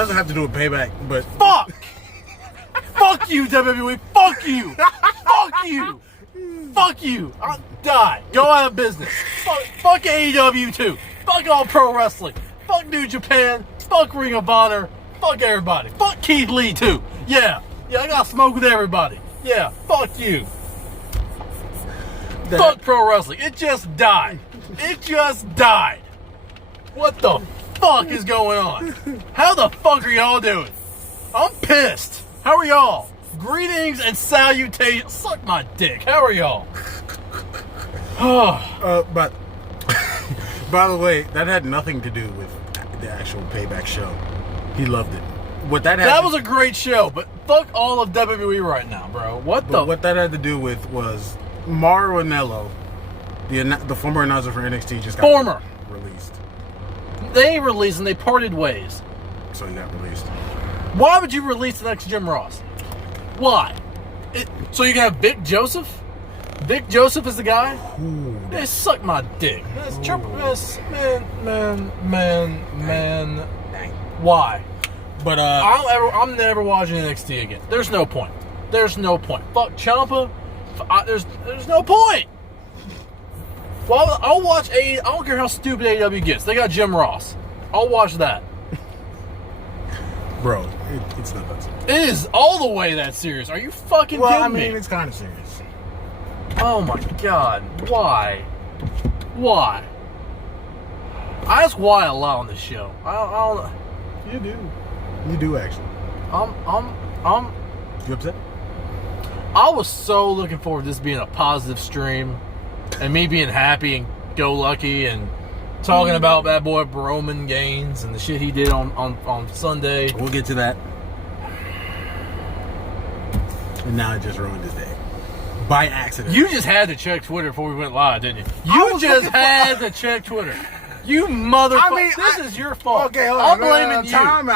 doesn't have to do with Payback, but fuck! Fuck you, WWE. Fuck you. Fuck you. Fuck you. I'll die. Go out of business. Fuck AEW too. Fuck all pro wrestling. Fuck New Japan. Fuck Ring of Honor. Fuck everybody. Fuck Keith Lee too. Yeah, I gotta smoke with everybody. Yeah, fuck you. Fuck pro wrestling. It just died. It just died. What the fuck is going on? How the fuck are y'all doing? I'm pissed. How are y'all? Greetings and salutations. Suck my dick. How are y'all? But by the way, that had nothing to do with the actual Payback show. He loved it. That was a great show, but fuck all of WWE right now, bro. What that had to do with was Mauro Ranallo, the former announcer for NXT, just got released. They released and they parted ways. So he got released. Why would you release the next Jim Ross? Why? So you can have Vic Joseph? Vic Joseph is the guy? They suck my dick. Man. Why? But I'm never watching NXT again. There's no point. Fuck Ciampa. There's no point. Well, I'll watch I don't care how stupid AEW gets. They got Jim Ross. I'll watch that. Bro, it's not that serious. It is all the way that serious. Are you fucking kidding me? I mean, it's kind of serious. Oh my god. Why? I ask why a lot on this show. I don't. You do actually. You upset? I was so looking forward to this being a positive stream and me being happy and go lucky and talking about that boy Roman Gaines and the shit he did on Sunday. We'll get to that. And now it just ruined his day. By accident. You just had to check Twitter before we went live, didn't you? You just had to check Twitter. You motherfucker. I mean, this is your fault. Okay, hold on. I'm blaming you. Time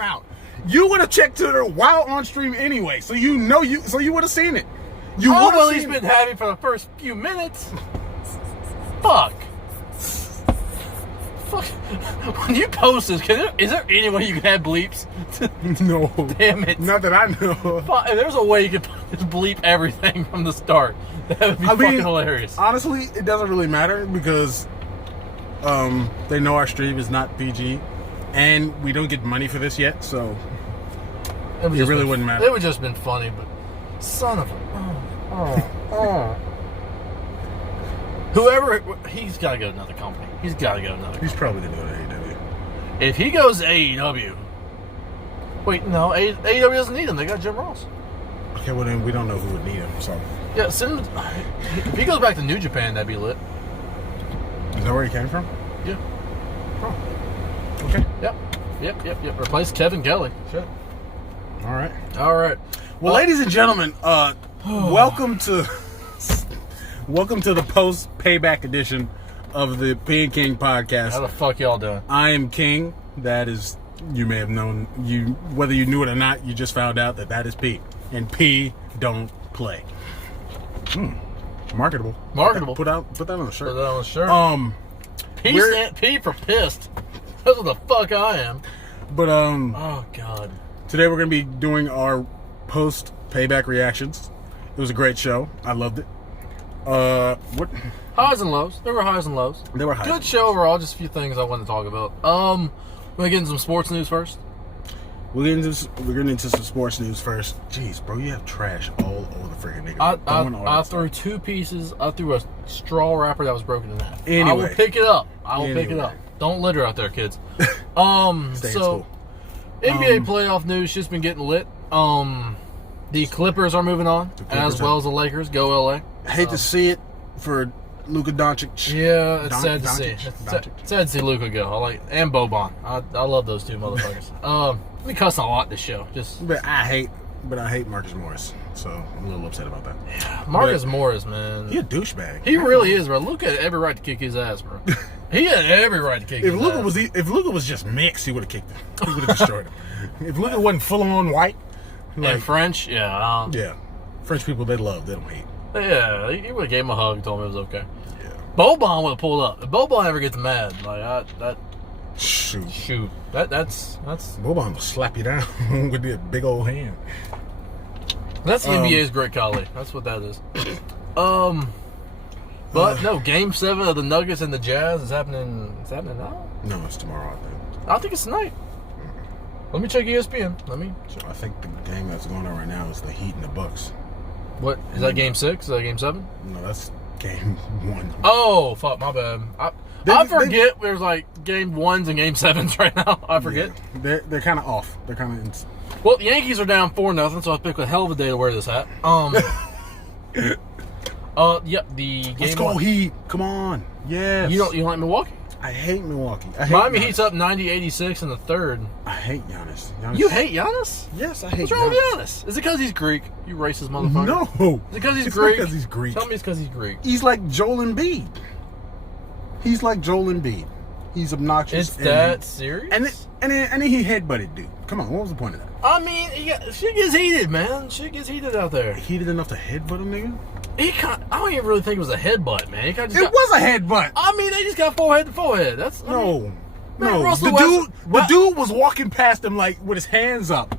out. You would have checked Twitter while on stream anyway, so you would have seen it. I've at least been happy for the first few minutes. Fuck. When you post this, is there any way you can have bleeps? No. Damn it. Not that I know. If there's a way you could just bleep everything from the start, that would be fucking hilarious. Honestly, it doesn't really matter because they know our stream is not PG and we don't get money for this yet, so it really wouldn't matter. It would just been funny, but son of a... Whoever, he's got to go to another company. He's probably going to go to AEW. If he goes to AEW... Wait, no, AEW doesn't need him. They got Jim Ross. Okay, well then we don't know who would need him, so... Yeah, send him... If he goes back to New Japan, that'd be lit. Is that where he came from? Yeah. Oh. Okay. Yep. Replace Kevin Kelly. Shit. All right. Well, ladies and gentlemen, welcome to the post Payback edition of the Peay and King podcast. How the fuck y'all doing? I am King. That is, you may have known, whether you knew it or not, you just found out that is Peay. And Peay don't play. Marketable. Put that on the shirt. Put that on the shirt. P for pissed. That's what the fuck I am. But oh god. Today we're gonna be doing our post Payback reactions. It was a great show. I loved it. What? Highs and lows. There were highs and lows. There were highs. Good show overall. Just a few things I wanted to talk about. We're gonna get into some sports news first. We're getting into some sports news first. Jeez, bro, you have trash all over the freaking nigga. I threw two pieces. I threw a straw wrapper that was broken in half. Anyway. I will pick it up. Pick it up. Don't litter out there, kids. So NBA playoff news just been getting lit. The Clippers are moving on, as well as the Lakers. Go LA. I hate to see it for Luka Doncic. Yeah, it's sad to see. It's sad to see Luka go. And Boban. I love those two motherfuckers. We cussing a lot this show. But I hate Marcus Morris, so I'm a little upset about that. Yeah, Marcus Morris, man. He a douchebag. He really is, bro. Luka had every right to kick his ass, bro. He had every right to kick his ass. If Luka was just mixed, he would have kicked him. He would have destroyed him. If Luka wasn't full on white, and French, yeah. French people they don't hate. Yeah, he would have gave him a hug and told him it was okay. Yeah. Boban would have pulled up. If Boban ever gets mad, Shoot. That's Boban will slap you down with the big old hand. the NBA's great collie. That's what that is. But no, Game 7 of the Nuggets and the Jazz is happening. Is happening now? No, it's tomorrow. I think. I think it's tonight. Let me check ESPN. So I think the game that's going on right now is the Heat and the Bucks. What is that? Game 6? Is that Game 7? No, that's Game 1. Oh fuck, my bad. I forget there's like Game 1s and Game 7s right now. I forget. Yeah, they're kind of off. They're kind of. Well, the Yankees are down 4-0, so I picked a hell of a day to wear this hat. Yep. The game. Let's go Heat. Come on. Yes. You don't like Milwaukee? I hate Milwaukee. Miami Heat's up 90-86 in the third. I hate Giannis. You hate Giannis? Yes, I hate What's wrong with Giannis? Is it because he's Greek? You racist motherfucker. No. Is it because he's Greek? Because he's Greek. Tell me it's because he's Greek. He's like Joel Embiid. He's obnoxious. It's that serious? And then he headbutted dude. Come on, what was the point of that? I mean, shit gets heated, man. Shit gets heated out there. Heated enough to headbutt him, nigga? I don't even really think it was a headbutt, man. It was a headbutt. I mean, they just got forehead to forehead. No. The dude was walking past him like with his hands up.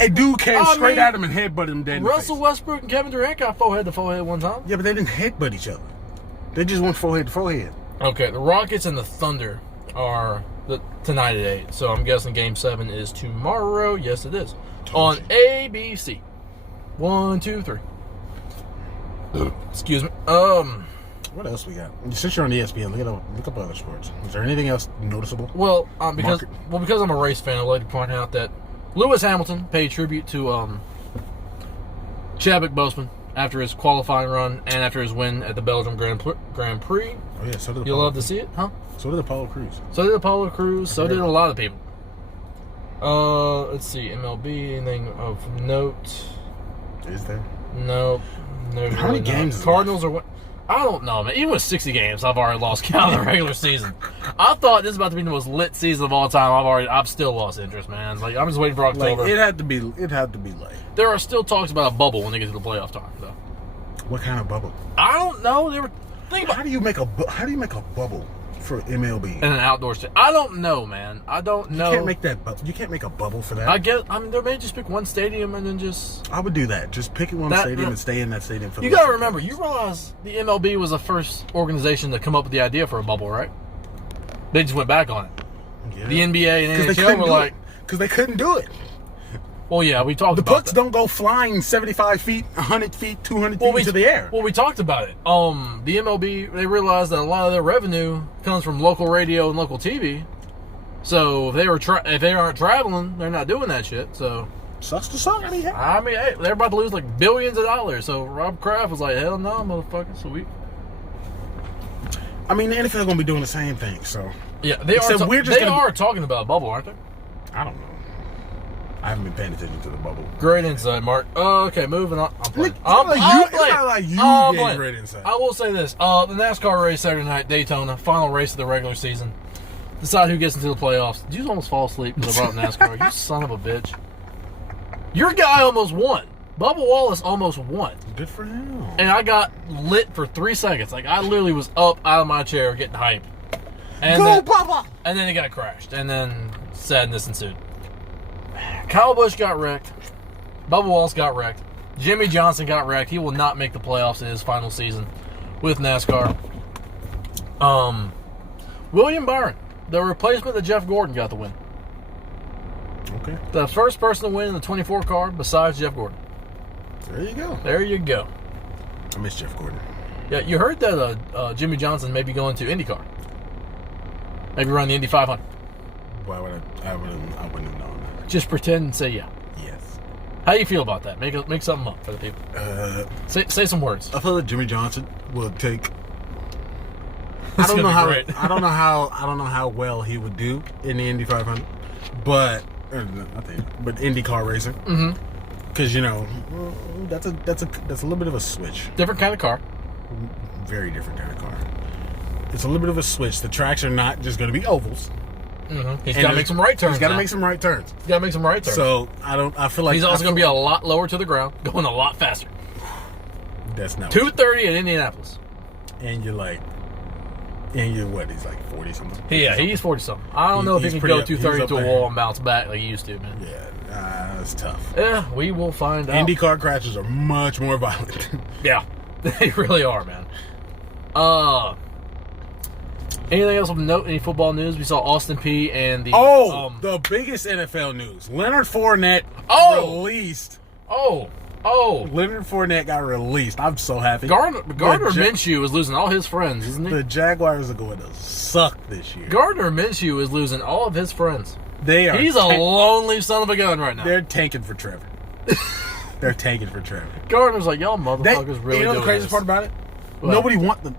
A dude came straight at him and headbutted him dead in the face. Russell Westbrook and Kevin Durant got forehead to forehead one time. Yeah, but they didn't headbutt each other. They just went forehead to forehead. Okay, the Rockets and the Thunder are tonight at 8. So I'm guessing Game 7 is tomorrow. Yes, it is. On ABC. 1, 2, 3. Excuse me. What else we got? Since you're on ESPN, look up other sports. Is there anything else noticeable? Well, because I'm a race fan, I'd like to point out that Lewis Hamilton paid tribute to Chadwick Boseman after his qualifying run and after his win at the Belgium Grand Prix. Oh yeah, so did You'll love to see it, huh? So did Apollo Crews. So did Apollo Crews. So did a lot of people. Let's see, MLB, anything of note? Is there? No. How many games is Cardinals are. I don't know, man. Even with 60 games, I've already lost count of the regular season. I thought this was about to be the most lit season of all time. I've still lost interest, man. Like I'm just waiting for October. It had to be late. There are still talks about a bubble when they get to the playoff time, though. What kind of bubble? I don't know. They were thinking about how do you make a bubble for MLB in an outdoor stadium? I don't know, man. I don't know. You can't make a bubble for that. I mean, they may just pick one stadium and then just. I would do that. Just pick one stadium and stay in that stadium for. You got to remember. You realize the MLB was the first organization to come up with the idea for a bubble, right? They just went back on it. Yeah. The NBA and NHL were like, because they couldn't do it. Well, yeah, we talked about the pucks don't go flying 75 feet, 100 feet, 200 feet into the air. Well, we talked about it. The MLB, they realized that a lot of their revenue comes from local radio and local TV. So if they aren't traveling, they're not doing that shit. So sucks to suck. I mean, hey, they're about to lose like billions of dollars. So Rob Kraft was like, hell no, motherfucker, sweet. I mean, the NFL gonna be doing the same thing. So yeah, they are talking about a bubble, aren't they? I don't know. I haven't been paying attention to the bubble. Great insight, Mark. Okay, moving on. I'm playing. Great insight. I will say this. The NASCAR race Saturday night, Daytona, final race of the regular season. Decide who gets into the playoffs. Did you almost fall asleep because I brought up NASCAR? You son of a bitch. Your guy almost won. Bubba Wallace almost won. Good for him. And I got lit for 3 seconds. Like, I literally was up out of my chair getting hyped. Bubba! And then it got crashed. And then sadness ensued. Kyle Busch got wrecked. Bubba Wallace got wrecked. Jimmy Johnson got wrecked. He will not make the playoffs in his final season with NASCAR. William Byron, the replacement of Jeff Gordon, got the win. Okay. The first person to win in the 24 car besides Jeff Gordon. There you go. There you go. I miss Jeff Gordon. Yeah, you heard that Jimmy Johnson may be going to IndyCar. Maybe run the Indy 500. Why would I wouldn't have known that. Just pretend and say yeah. Yes. How do you feel about that? Make something up for the people. Say some words. I feel that Jimmy Johnson will take. I don't know how well he would do in the Indy 500, but IndyCar racing. Mm-hmm. Because that's a little bit of a switch. Different kind of car. Very different kind of car. It's a little bit of a switch. The tracks are not just going to be ovals. Mm-hmm. He's got to make some right turns. He's got to make some right turns. He's got to make some right turns. So I feel like he's also going to be a lot lower to the ground, going a lot faster. That's not 230 in Indianapolis. And you're like, And he's like 40 something. Yeah, he's 40 something. I don't know if he can go 230 to a wall and bounce back like he used to, man. Yeah, that's tough. Yeah, we will find out. IndyCar crashes are much more violent. Yeah, they really are, man. Anything else of note? Any football news? We saw Austin Peay and the the biggest NFL news. Leonard Fournette released. Leonard Fournette got released. I'm so happy. Gardner Minshew is losing all his friends, isn't he? The Jaguars are going to suck this year. Gardner Minshew is losing all of his friends. They are. He's a lonely son of a gun right now. They're tanking for Trevor. They're tanking for Trevor. Gardner's like, y'all motherfuckers really. You know doing the craziest this. part about it? What?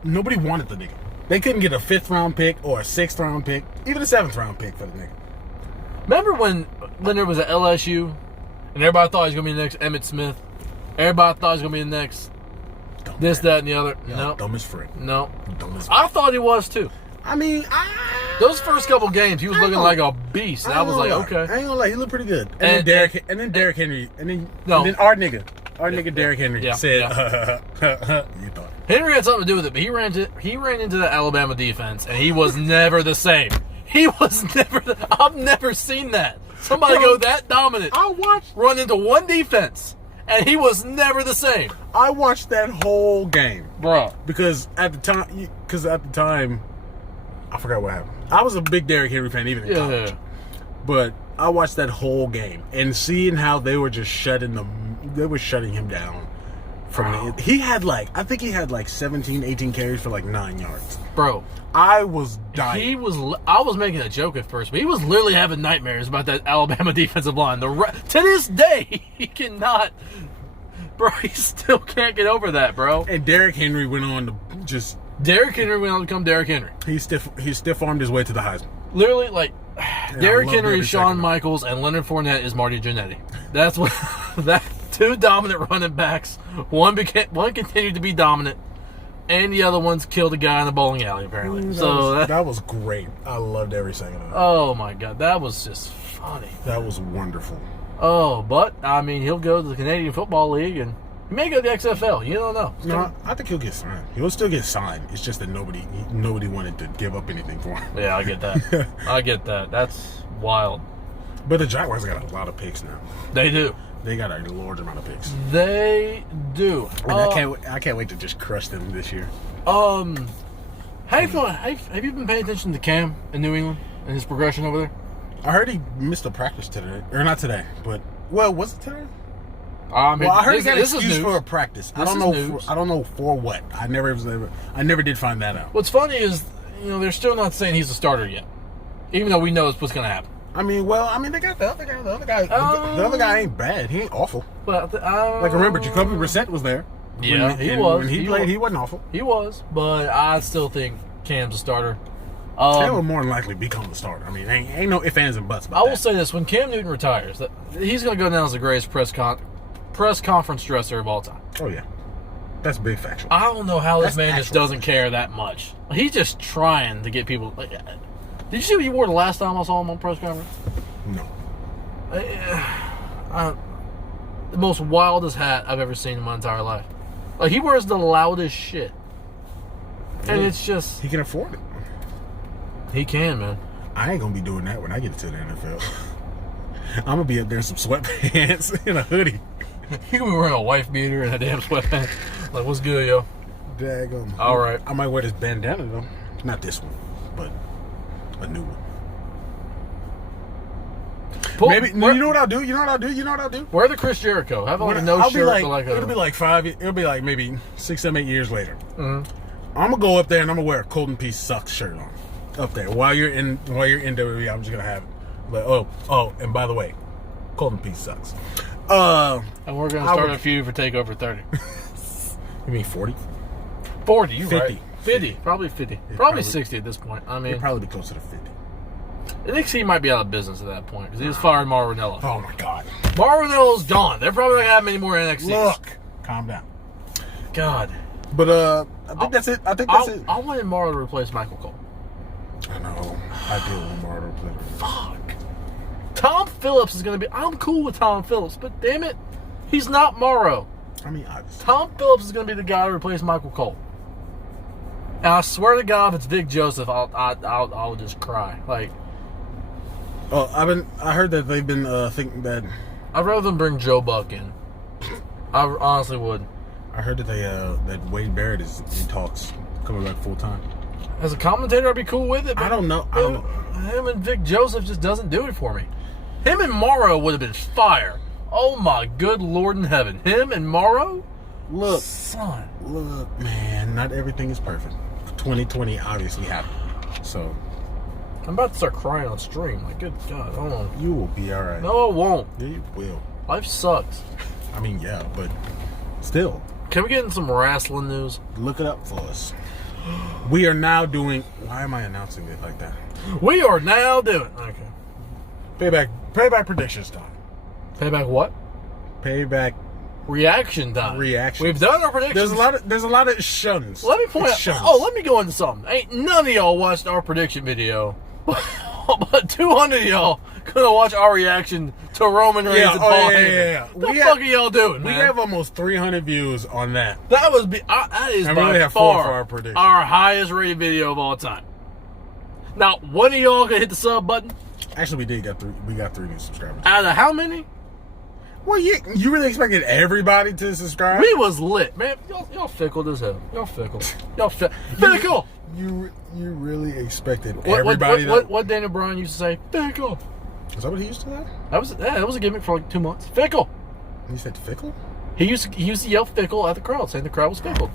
Nobody wanted the nigga. They couldn't get a 5th round pick or a 6th round pick, even a 7th round pick for the nigga. Remember when Leonard was at LSU and everybody thought he was going to be the next Emmitt Smith? Everybody thought he was going to be the next that, and the other. No. Dumbest friend. No. Dumbest I thought he was, too. I mean, those first couple games, he was looking like a beast. And I was like, okay. I ain't gonna lie, he looked pretty good. And then Derrick Henry, and then our nigga Derrick Henry said, you thought. Henry had something to do with it, but he ran into the Alabama defense, and he was never the same. He was never. I've never seen that. Somebody go that dominant. Run into one defense, and he was never the same. I watched that whole game, bro, because at the time, I forgot what happened. I was a big Derrick Henry fan, even in college. But I watched that whole game and seeing how they were just shutting him down. He had I think he had 17, 18 carries for 9 yards. Bro, I was dying. I was making a joke at first, but he was literally having nightmares about that Alabama defensive line. To this day, he cannot. Bro, he still can't get over that, bro. And Derrick Henry went on to just. Derrick Henry went on to become Derrick Henry. He stiff armed his way to the Heisman. Literally, Derrick Henry is Shawn Michaels, and Leonard Fournette is Marty Jannetty. That's what. That two dominant running backs. One continued to be dominant, and the other one's killed a guy in the bowling alley. Apparently, that was great. I loved every second of it. Oh my god, that was just funny. That was wonderful. Oh, but I mean, he'll go to the Canadian Football League and. He may go to the XFL. You don't know. No, I think he'll get signed. He'll still get signed. It's just that nobody wanted to give up anything for him. Yeah, I get that. I get that. That's wild. But the Jaguars got a lot of picks now. They do. They got a large amount of picks. They do. And I can't wait to just crush them this year. Have you been paying attention to Cam in New England and his progression over there? I heard he missed a practice today, or not today, but was it today? I heard he got an excuse for a practice. I don't know for what. I never did find that out. What's funny is, they're still not saying he's a starter yet, even though we know what's going to happen. They got the other guy. The other guy ain't bad. He ain't awful. But remember, Jacoby Brissett was there. Yeah, he was. When he played, he wasn't awful. He was, but I still think Cam's a starter. Cam will more than likely become the starter. I mean, ain't no ifs, ands, and buts about that. I will say this: when Cam Newton retires, he's going to go down as the greatest press conference dresser of all time. Oh yeah, that's big factual. I don't know how this man just doesn't care that much. He's just trying to get people. Did you see what he wore the last time I saw him on press conference? No. The most wildest hat I've ever seen in my entire life. He wears the loudest shit, and it's just he can afford it. He can, man. I ain't gonna be doing that when I get to the NFL. I'm gonna be up there in some sweatpants and a hoodie. You gonna be wearing a wife beater and a damn sweatpants. What's good, yo? Daggum. All right. I might wear this bandana though. Not this one, but a new one. Maybe you know what I'll do. Wear the Chris Jericho. Have shirt. It'll be like maybe 6, 7, 8 years later. Mm-hmm. I'm gonna go up there and I'm gonna wear a Colton Peay Sucks shirt on up there while you're in WWE. I'm just gonna have it. Like, oh, and by the way, Colton Peay sucks. And we're gonna start a feud for Takeover 30. You mean 40? 40, you 50. Right. 50, probably 50. Probably 60 at this point. I mean, it'd probably be closer to 50. NXT might be out of business at that point because he just fired Mauro Ranallo. Oh my God, Mauro Ranallo's gone. They're probably not gonna have many more NXTs. Look, calm down. God. But I think that's it. I wanted Mauro to replace Michael Cole. I know. I do want Mauro to replace. Fuck. Tom Phillips is gonna be. I'm cool with Tom Phillips, but damn it, he's not Mauro. I mean, obviously. Tom Phillips is gonna be the guy to replace Michael Cole. And I swear to God, if it's Vic Joseph, I'll just cry. Like, oh, I heard that they've been thinking that. I'd rather them bring Joe Buck in. I honestly would. I heard that that Wade Barrett is in talks coming back full time. As a commentator, I'd be cool with it. I don't know. Him and Vic Joseph just doesn't do it for me. Him and Morrow would have been fire. Oh my good Lord in heaven. Him and Morrow? Look, son. Look, man, not everything is perfect. 2020 obviously happened. So I'm about to start crying on stream. Like, good God, hold on. you will be all right. No, it won't. Yeah, you will. Life sucks. I mean, yeah, but still. Can we get in some wrestling news? Look it up for us. We are now doing. Why am I announcing it like that? We are now doing. Okay. Payback predictions time. Payback what? Payback reaction time. Reaction. We've done our predictions. There's a lot of shuns. Let me point out. Shuns. Oh, let me go into something. Ain't none of y'all watched our prediction video, but 200 of y'all gonna watch our reaction to Roman Reigns and Paul Heyman. Yeah. What the fuck are y'all doing, man? We have almost 300 views on that. That is and by we only have far 4 for our prediction. our highest rated video of all time. Now, one of y'all gonna hit the sub button? Actually, we got 3 new subscribers. Out of how many? Well, you really expected everybody to subscribe? We was lit, man. Y'all fickle as hell. Y'all fickle. Y'all fickle. You really expected everybody? What Daniel Bryan used to say? Fickle. Is that what he used to say? That was a gimmick for like 2 months. Fickle. He said fickle? He used to yell fickle at the crowd, saying the crowd was fickle.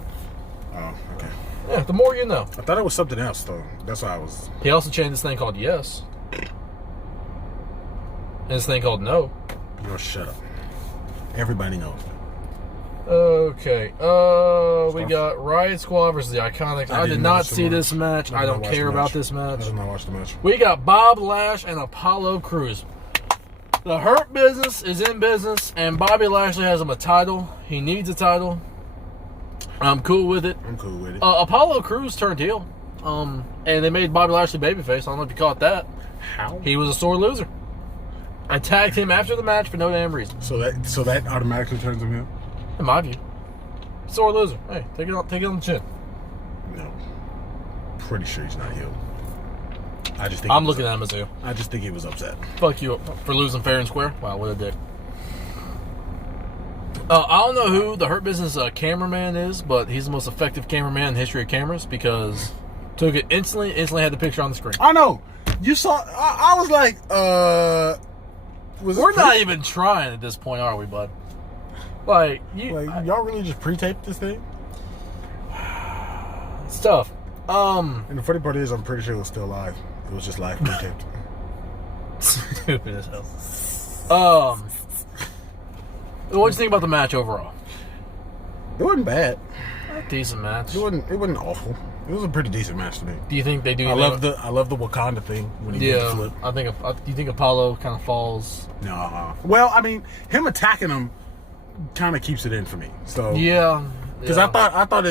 Oh, okay. Yeah, the more you know. I thought it was something else, though. That's why I was. He also changed this thing called yes. And this thing called no. You know, shut up. Everybody knows. Okay. We got Riot Squad versus the Iconics. I did not see this match. I don't care about this match. I did not watch the match. We got Bob Lash and Apollo Crews. The Hurt Business is in business, and Bobby Lashley has him a title. He needs a title. I'm cool with it. I'm cool with it. Apollo Crews turned heel. And they made Bobby Lashley babyface. I don't know if you caught that. How? He was a sore loser. I tagged him after the match for no damn reason. So that automatically turns him heel? In my view. Sore loser. Hey, take it on the chin. No. Pretty sure he's not healed. I just think I'm looking at him as heel. I just think he was upset. Fuck you for losing fair and square. Wow, what a dick. I don't know who the Hurt Business cameraman is, but he's the most effective cameraman in the history of cameras because took it instantly had the picture on the screen. I know. You saw. I was like, we're not even trying at this point, are we, bud? Like, y'all really just pre-taped this thing? It's tough. And the funny part is, I'm pretty sure it was still live. It was just live pre-taped. Stupid as hell. What'd you think about the match overall? It wasn't bad. A decent match. It wasn't awful. It was a pretty decent match to me. Do you think they do? I love the Wakanda thing when he did the flip. I think. Do you think Apollo kind of falls? No. Well, I mean, him attacking him kind of keeps it in for me. So yeah. Because I thought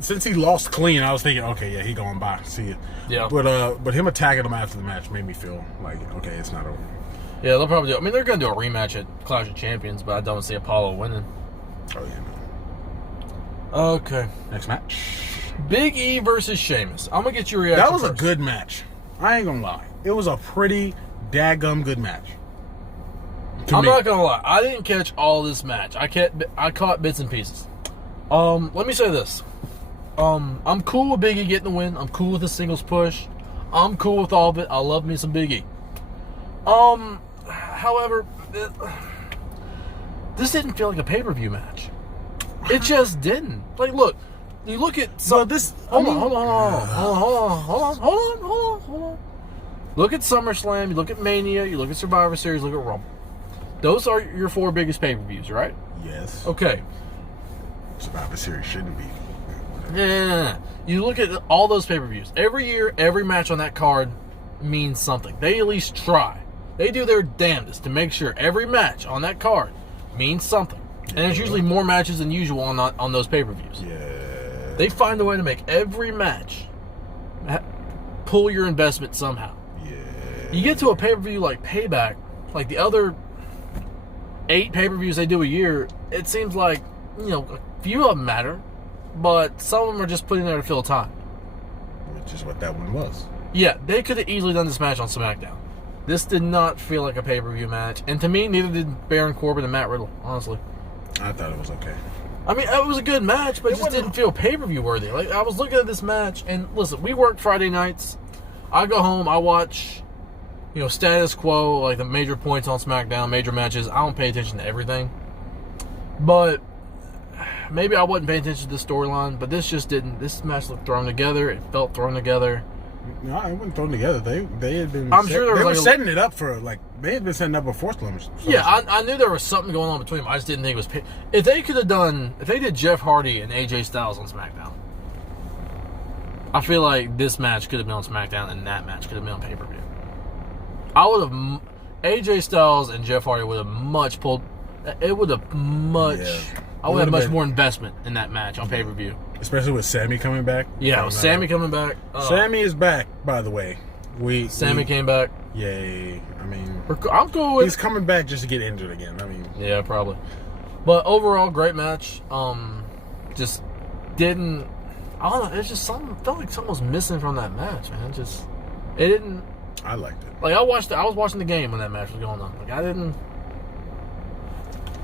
since he lost clean, I was thinking, okay, yeah, he going by. See it. Yeah. But him attacking him after the match made me feel like, okay, it's not over. Yeah, they'll probably do. I mean, they're going to do a rematch at Clash of Champions, but I don't see Apollo winning. Oh yeah. No. Okay. Next match. Big E versus Sheamus. I'm gonna get your reaction. That was first. a good match. I ain't gonna lie. It was a pretty daggum good match. I'm not gonna lie. I didn't catch all this match. I caught bits and pieces. Let me say this. I'm cool with Big E getting the win. I'm cool with the singles push. I'm cool with all of it. I love me some Big E. However, this didn't feel like a pay-per-view match. It just didn't. Like, look. You look at Hold on. Look at SummerSlam, you look at Mania, you look at Survivor Series, look at Rumble. Those are your 4 biggest pay-per-views, right? Yes. Okay. Survivor Series shouldn't be. Yeah. You look at all those pay-per-views. Every year, every match on that card means something. They at least try. They do their damnedest to make sure every match on that card means something. And there's usually more matches than usual on those pay-per-views. Yeah. They find a way to make every match pull your investment somehow. Yeah. You get to a pay-per-view like Payback, like the other 8 pay-per-views they do a year, it seems like, a few of them matter, but some of them are just put in there to fill time. Just what that one was. Yeah, they could have easily done this match on SmackDown. This did not feel like a pay-per-view match. And to me, neither did Baron Corbin and Matt Riddle, honestly. I thought it was okay. I mean, it was a good match, but it just didn't feel pay-per-view worthy. Like, I was looking at this match, and listen, we work Friday nights. I go home, I watch, status quo, like the major points on SmackDown, major matches. I don't pay attention to everything. But maybe I wasn't paying attention to the storyline, but this just didn't. This match looked thrown together. It felt thrown together. No, it wasn't thrown together. They had been. I'm sure they were setting it up for they had been setting up before Slummers. Yeah, I knew there was something going on between them. I just didn't think it was. If they did Jeff Hardy and AJ Styles on SmackDown, I feel like this match could have been on SmackDown and that match could have been on pay-per-view. I would have AJ Styles and Jeff Hardy would have much pulled. It would have much. Yeah. I would have much more investment in that match on pay-per-view. Especially with Sammy coming back. Yeah, with Sammy coming back. Sammy is back, by the way. Sammy came back. Yay. I mean, I'll go with. He's coming back just to get injured again. I mean. Yeah, probably. But overall, great match. Just didn't. I don't know. It's just something. Felt like something was missing from that match, man. It didn't. I liked it. Like I was watching the game when that match was going on. Like I didn't.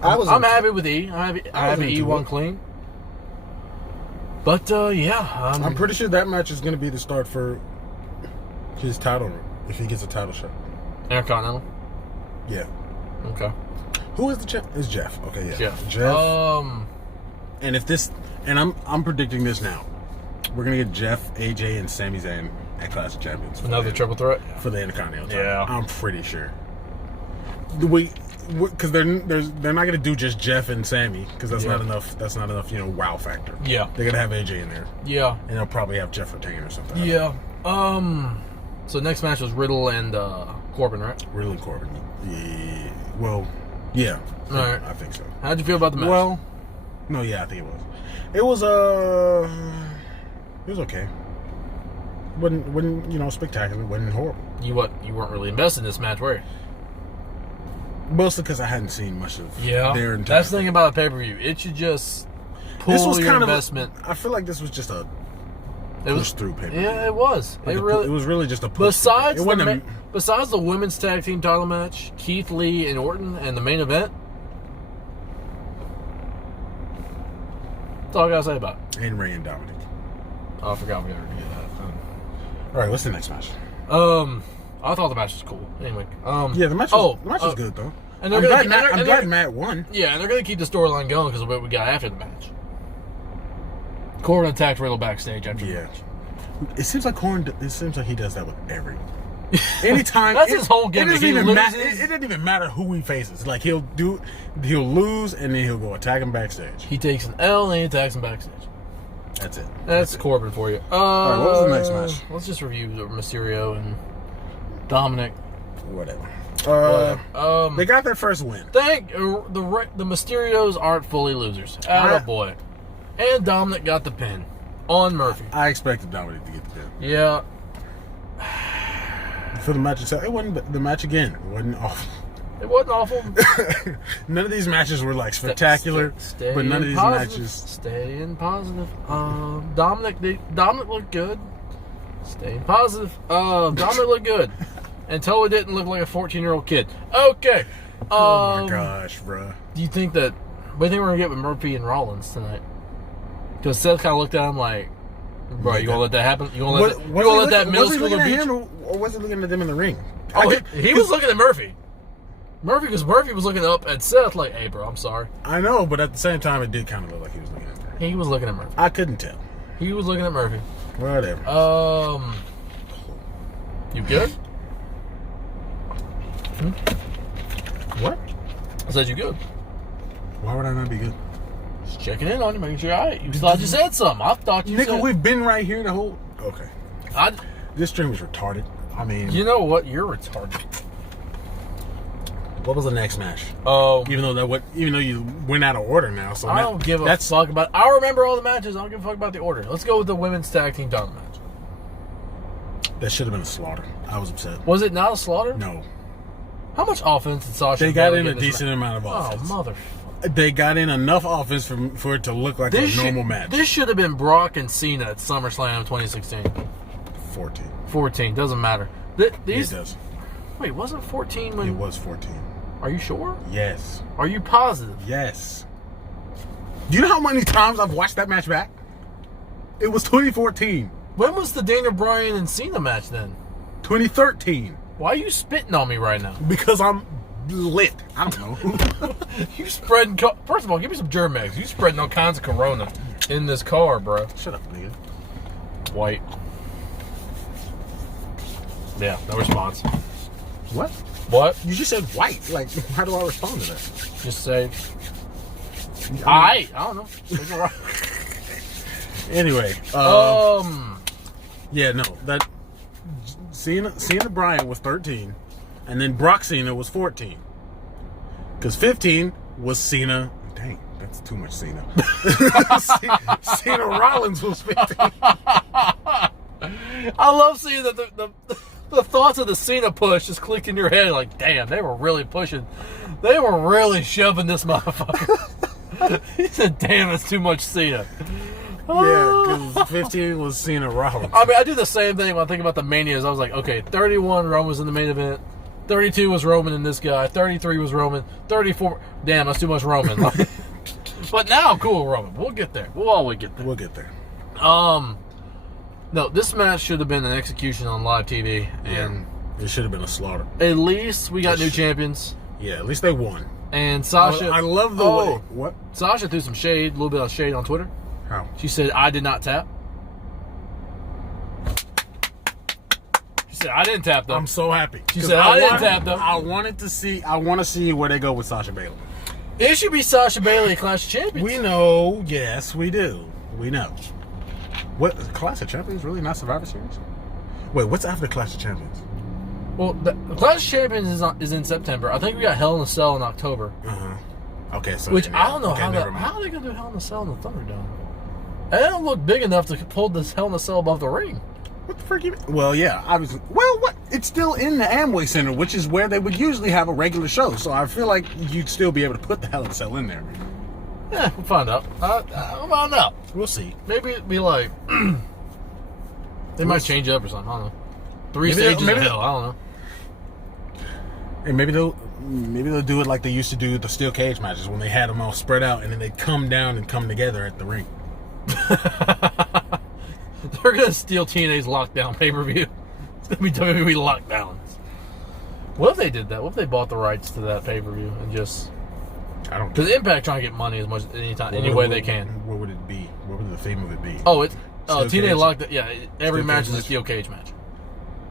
I'm happy with E. I'm happy E won clean. But yeah, I'm pretty sure that match is going to be the start for his title if he gets a title shot. Intercontinental. Yeah. Okay. Who is the champ? It's Jeff. Okay, yeah. Jeff. And if this, and I'm predicting this now, we're gonna get Jeff, AJ, and Sami Zayn at Clash of Champions. Another triple threat for the Intercontinental title. Yeah, I'm pretty sure. Because they're not gonna do just Jeff and Sammy because that's not enough. That's not enough. Wow factor. Yeah, they're gonna have AJ in there. Yeah, and they'll probably have Jeff retain or something. Yeah. So next match was Riddle and Corbin, right? Riddle and Corbin. Yeah. Well, yeah. All right. I think so. How'd you feel about the match? Well, no, yeah, I think it was. It was okay. Wasn't spectacular. Wasn't horrible. You weren't really invested in this match, were you? Mostly because I hadn't seen much of their entire. That's the thing about a pay-per-view. It should just pull your investment. I feel like this was just a push-through pay-per-view. Yeah, it was. Like it was really just a push. Besides the women's tag team title match, Keith Lee and Orton, and the main event, that's all I gotta say about it. And Ray and Dominic. Oh, I forgot we already did that. All right, what's the next match? I thought the match was cool. Anyway, yeah, the match was good though. And I'm glad Matt won. Yeah, and they're gonna keep the storyline going because of what we got after the match. Corbin attacked Riddle backstage after the match. It seems like he does that with every. Anytime that's his whole gimmick. It doesn't even matter who he faces. Like he'll lose and then he'll go attack him backstage. He takes an L and he attacks him backstage. That's it. That's Corbin for you. All right, what was the next match? Let's just review Mysterio and Dominic. Whatever. They got their first win. The Mysterios aren't fully losers. Attaboy. And Dominic got the pin on Murphy. I expected Dominic to get the pin. Yeah. For the match itself, it wasn't the match again. It wasn't awful. It wasn't awful. None of these matches were like spectacular, but none of these matches. Staying positive. Dominic looked good. Staying positive. Dominic looked good. And Toa didn't look like a 14-year-old kid. Okay. Oh my gosh, bro. Do you think that? What do you think we're gonna get with Murphy and Rollins tonight? Because Seth kind of looked at him like, "Bro, you gonna let that happen? You gonna let that middle schooler beat you?" Or was he looking at them in the ring? Oh, he was looking at Murphy. Because Murphy was looking up at Seth like, "Hey, bro, I'm sorry." I know, but at the same time, it did kind of look like he was looking at Murphy. He was looking at Murphy. I couldn't tell. He was looking at Murphy. Whatever. You good? What? I said you good. Why would I not be good? Just checking in on you, making sure you're all right. You thought you said something. I thought you said... we've been right here the whole... Okay. This stream was retarded. I mean... You know what? You're retarded. What was the next match? Even though you went out of order now, so I don't give a fuck about... I remember all the matches. I don't give a fuck about the order. Let's go with the women's tag team title match. That should have been a slaughter. I was upset. Was it not a slaughter? No. How much offense did Sasha? They got in a decent amount of offense. Oh, motherfucker. They got in enough offense for it to look like a normal match. This should have been Brock and Cena at SummerSlam 2016. 14. 14. Doesn't matter. It does. Wait, wasn't 14 when... It was 14. Are you sure? Yes. Are you positive? Yes. Do you know how many times I've watched that match back? It was 2014. When was the Daniel Bryan and Cena match then? 2013. Why are you spitting on me right now? Because I'm lit. I don't know. You spreading... First of all, give me some Germ-X. You spreading all kinds of corona in this car, bro. Shut up, nigga. White. Yeah, no response. What? What? You just said white. Like, how do I respond to that? Just say... I don't know. Anyway. Yeah, no. That... Cena Bryan was 13. And then Brock Cena was 14. Because 15 was Cena... Dang, that's too much Cena. Cena Rollins was 15. I love seeing that the thoughts of the Cena push just clicked in your head like, damn, they were really pushing. They were really shoving this motherfucker. He said, damn, it's too much Cena. Yeah, because 15 was Cena Rollins. I mean, I do the same thing when I think about the Manias. I was like, okay, 31, Roman was in the main event. 32 was Roman and this guy. 33 was Roman. 34, damn, that's too much Roman. But now I'm cool with Roman. We'll get there. We'll always get there. We'll get there. No, this match should have been an execution on live TV, and it should have been a slaughter. At least we got new champions. Yeah, at least they won. And Sasha, I love the way. What? Sasha threw some shade, a little bit of shade on Twitter. How? She said, "I did not tap." She said, "I didn't tap them." I'm so happy. She said, "I didn't tap them." I wanted to see. I want to see where they go with Sasha Bailey. It should be Sasha Bailey, Clash of Champions. We know. Yes, we do. We know. What, Clash of Champions? Really? Not Survivor Series? Wait, what's after Clash of Champions? Well, the Clash of Champions is in September. I think we got Hell in a Cell in October. Okay, so which I don't know how are they gonna do Hell in a Cell in the Thunderdome? They don't look big enough to pull this Hell in a Cell above the ring. What the frick? Well, yeah, obviously. Well, what? It's still in the Amway Center, which is where they would usually have a regular show. So I feel like you'd still be able to put the Hell in a Cell in there. Yeah, we'll find out. We'll find out. We'll see. Maybe it'd be like they might change it up or something. I don't know. 3 stages of hell. I don't know. And maybe they'll do it like they used to do the steel cage matches when they had them all spread out and then they come down and come together at the ring. They're gonna steal TNA's Lockdown pay-per-view. It's gonna be WWE Lockdowns. What if they did that? What if they bought the rights to that pay-per-view and just? I don't. Because Impact trying to get money as much any way they can. What would it be? What would the theme of it be? Oh, it's TNA Lockdown. Yeah, every match is a steel cage match.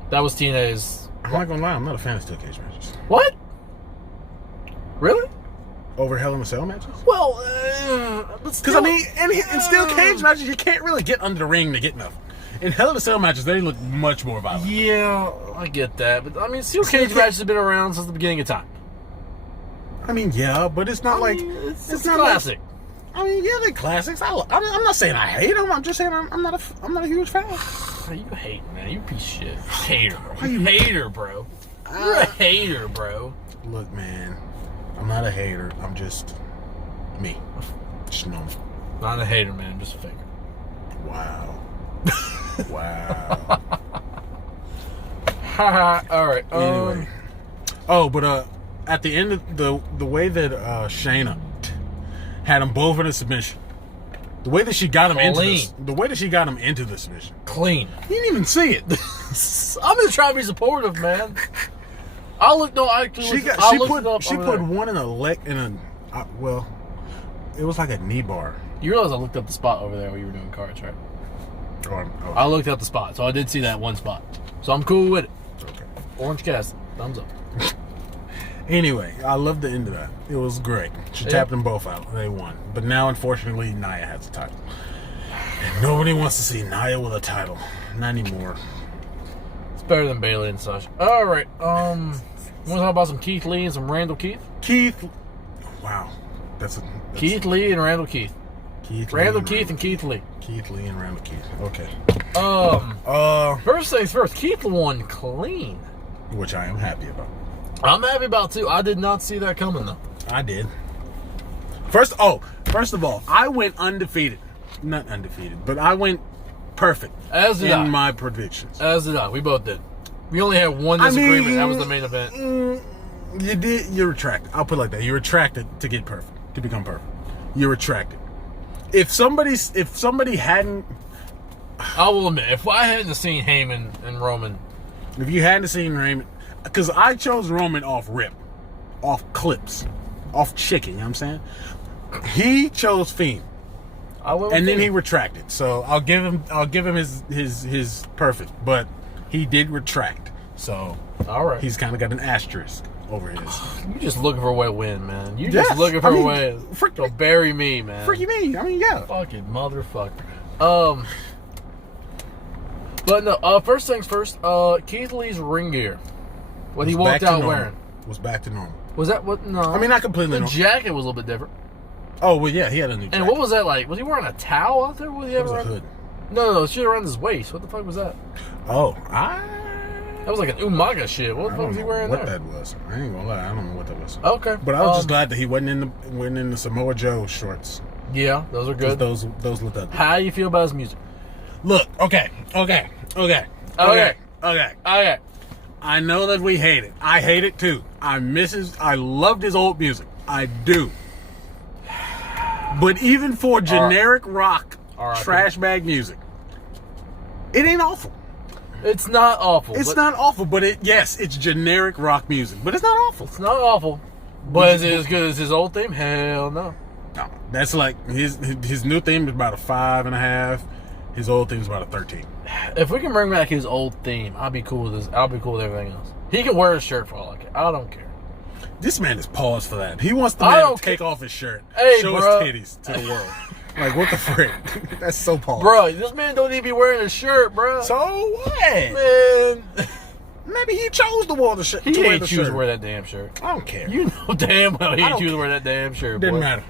That was TNA's. I'm not gonna lie, I'm not a fan of steel cage matches. What? Really? Over Hell in a Cell matches? Well, because I mean, in steel cage matches, you can't really get under the ring to get nothing. In Hell in a Cell matches, they look much more violent. Yeah, I get that, but I mean, steel cage matches have been around since the beginning of time. I mean, yeah, but it's not it's not classic. I mean, yeah, they're classics. I'm not saying I hate them. I'm just saying I'm not a huge fan. You hate, man. You piece of shit. Hater, bro. You hater, bro. You're a hater, bro. Look, man, I'm not a hater. I'm just me. Just normal. Not a hater, man. I'm just a faker. Wow. Wow. All right. Anyway. But at the end of the way that Shayna had them both in a submission, the way that she got him into the submission, clean. You didn't even see it. I'm just trying to be supportive, man. She put one in a leg well, it was like a knee bar. You realize I looked up the spot over there when you were doing cards, right? Oh. I looked up the spot, so I did see that one spot. So I'm cool with it. Okay. Orange cast, thumbs up. Anyway, I love the end of that. It was great. She tapped them both out. They won. But now, unfortunately, Nia has the title. And nobody wants to see Nia with a title. Not anymore. It's better than Bayley and Sasha. All right. You want to talk about some Keith Lee and some Randall Keith? Wow. That's Keith Lee and Randall Keith. Randall Keith and Keith Lee. Keith Lee and Randall Keith. Okay. First things first. Keith won clean, which I am happy about. I'm happy about too. I did not see that coming though. I did. First of all, I went undefeated. Not undefeated, but I went perfect. As did I. In my predictions. As did I. We both did. We only had one disagreement. That was the main event. You did. You retracted. I'll put it like that. You retracted to get perfect, to become perfect. You retracted. If somebody hadn't, I will admit, if I hadn't seen Heyman and Roman, if you hadn't seen Roman, because I chose Roman off rip, off clips, off chicken. You know what I'm saying? He chose Fiend. And then he retracted. So I'll give him his perfect, but he did retract. So all right, he's kind of got an asterisk over his. You just looking for a way to win, man. You just looking for a way to bury me, man. Freaky me. I mean, yeah. Fucking motherfucker. But no. First things first. Keith Lee's ring gear. What he walked out wearing was back to normal. Was that what? No. I mean, not completely. The jacket was a little bit different. Oh well, yeah, he had a new jacket. And what was that like? Was he wearing a towel out there? Was he a hood? No, it should around his waist. What the fuck was that? Oh, that was like an Umaga shit. What the fuck was he wearing there? What that was? I ain't gonna lie, I don't know what that was. Okay, but I was just glad that he wasn't in the Samoa Joe shorts. Yeah, those are good. Those looked up. How do you feel about his music? Look, okay. I know that we hate it. I hate it too. I loved his old music. I do. But even for generic rock, trash bag music, it ain't awful. It's not awful. It's not awful, but it's generic rock music. But it's not awful. It's not awful. But is it as good as his old theme? Hell no. No. That's like his new theme is about a 5.5. His old theme is about a 13. If we can bring back his old theme, I'll be cool with this. I'll be cool with everything else. He can wear a shirt for all I care. I don't care. This man is paused for that. He wants the man to take off his shirt, show his titties to the world. Like, what the frick? That's so paused. Bro, this man don't even be wearing a shirt, bro. So what? Man. Maybe he chose to wear the shirt. He ain't choose to wear that damn shirt. I don't care. You know damn well he ain't choose to wear that damn shirt, Doesn't matter.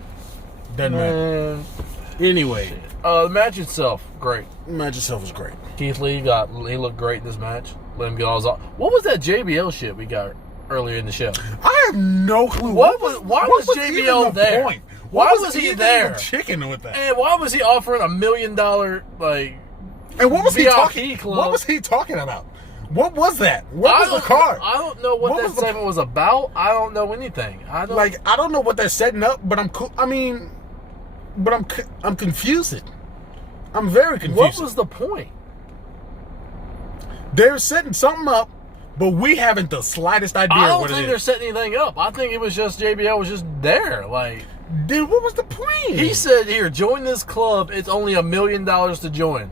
Doesn't matter. Anyway. The match itself, great. The match itself was great. Keith Lee he looked great in this match. Let him get all his off. What was that JBL shit we got earlier in the show? I have no clue. Why was JBL there? Point? Why was he there? Chicken with that. And why was he offering $1 million like? And what was he talking? Club? What was he talking about? What was that? What was the card? I don't know what that segment was about. I don't know anything. I don't know what they're setting up, but I'm cool. I mean, but I'm confused. I'm very confused. What was the point? They're setting something up, but we haven't the slightest idea what it is. I don't think they're setting anything up. I think it was just JBL was just there. Like, then what was the point? He said, "Here, join this club. It's only $1 million to join."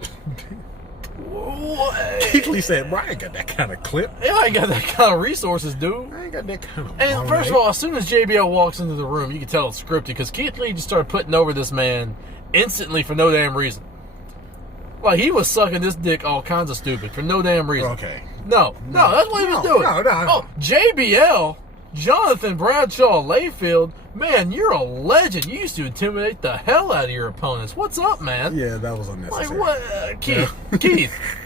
Keith Lee said, "Bro, I ain't got that kind of clip. Yeah, I ain't got that kind of resources, dude. I ain't got that kind of." And first of all, as soon as JBL walks into the room, you can tell it's scripted because Keith Lee just started putting over this man instantly for no damn reason. Like, he was sucking this dick all kinds of stupid for no damn reason. Okay. No, that's what he was doing. No. Oh, JBL, Jonathan Bradshaw Layfield, man, you're a legend. You used to intimidate the hell out of your opponents. What's up, man? Yeah, that was unnecessary. Like, what? Keith,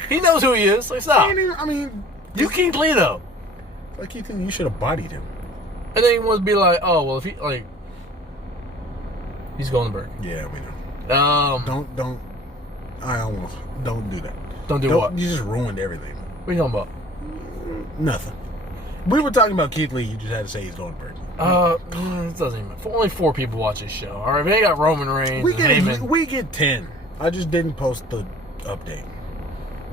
he knows who he is. Like, stop. I mean, you Keith Lee, though. Like, Keith Lee, you should have bodied him. And then he wants to be like, oh, well, if he, like, he's going to Berg. Yeah, we know. Don't do that. Don't do what? You just ruined everything. What are you talking about? Nothing. We were talking about Keith Lee. You just had to say he's going to Berg. It doesn't even matter. Only 4 people watch this show. All right, we ain't got Roman Reigns. We get 10. I just didn't post the update.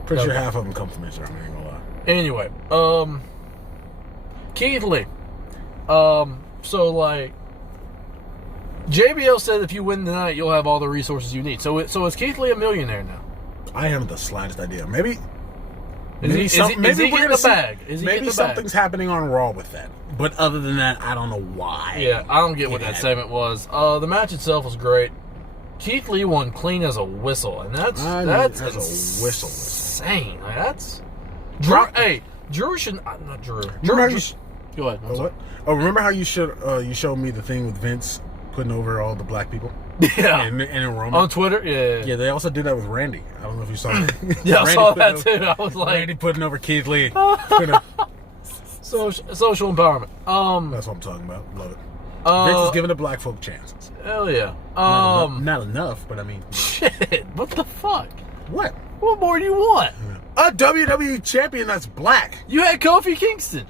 Pretty sure half of them come from Instagram. I ain't gonna lie. Anyway, Keith Lee. So like, JBL said if you win tonight, you'll have all the resources you need. So is Keith Lee a millionaire now? I haven't the slightest idea. Maybe Is he getting the bag? Maybe something's happening on Raw with that. But other than that, I don't know why. Yeah, I don't get what that segment was. The match itself was great. Keith Lee won clean as a whistle, and that's a whistle. Insane. Like, that's Drew. Hey, Drew should not Drew. Go ahead. What? Oh, remember how you showed me the thing with Vince putting over all the black people? Yeah, and in Roman on Twitter. Yeah. They also did that with Randy. I don't know if you saw it. Yeah, I saw that too. I was like, Randy putting over Keith Lee. Social empowerment. That's what I'm talking about. Love it. Vince is giving the black folk chances. Hell yeah. Not enough, but I mean. Shit. What the fuck? What? What more do you want? A WWE champion that's black. You had Kofi Kingston.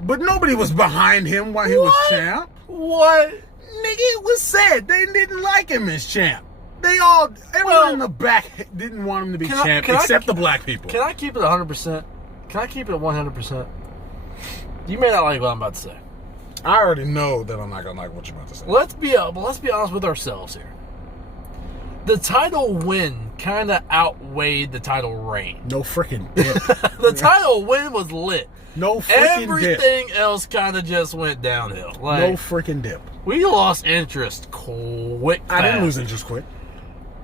But nobody was behind him while he was champ. What? Nigga, it was said they didn't like him as champ. Everyone in the back didn't want him to be champ, except the black people. Can I keep it 100%? Can I keep it 100%? You may not like what I'm about to say. I already know that I'm not gonna like what you're about to say. Let's be honest with ourselves here. The title win kind of outweighed the title reign. No freaking dip. The title win was lit. No freaking Everything dip. else kind of just went downhill. Like, no freaking dip. We lost interest quick. I didn't lose interest quick.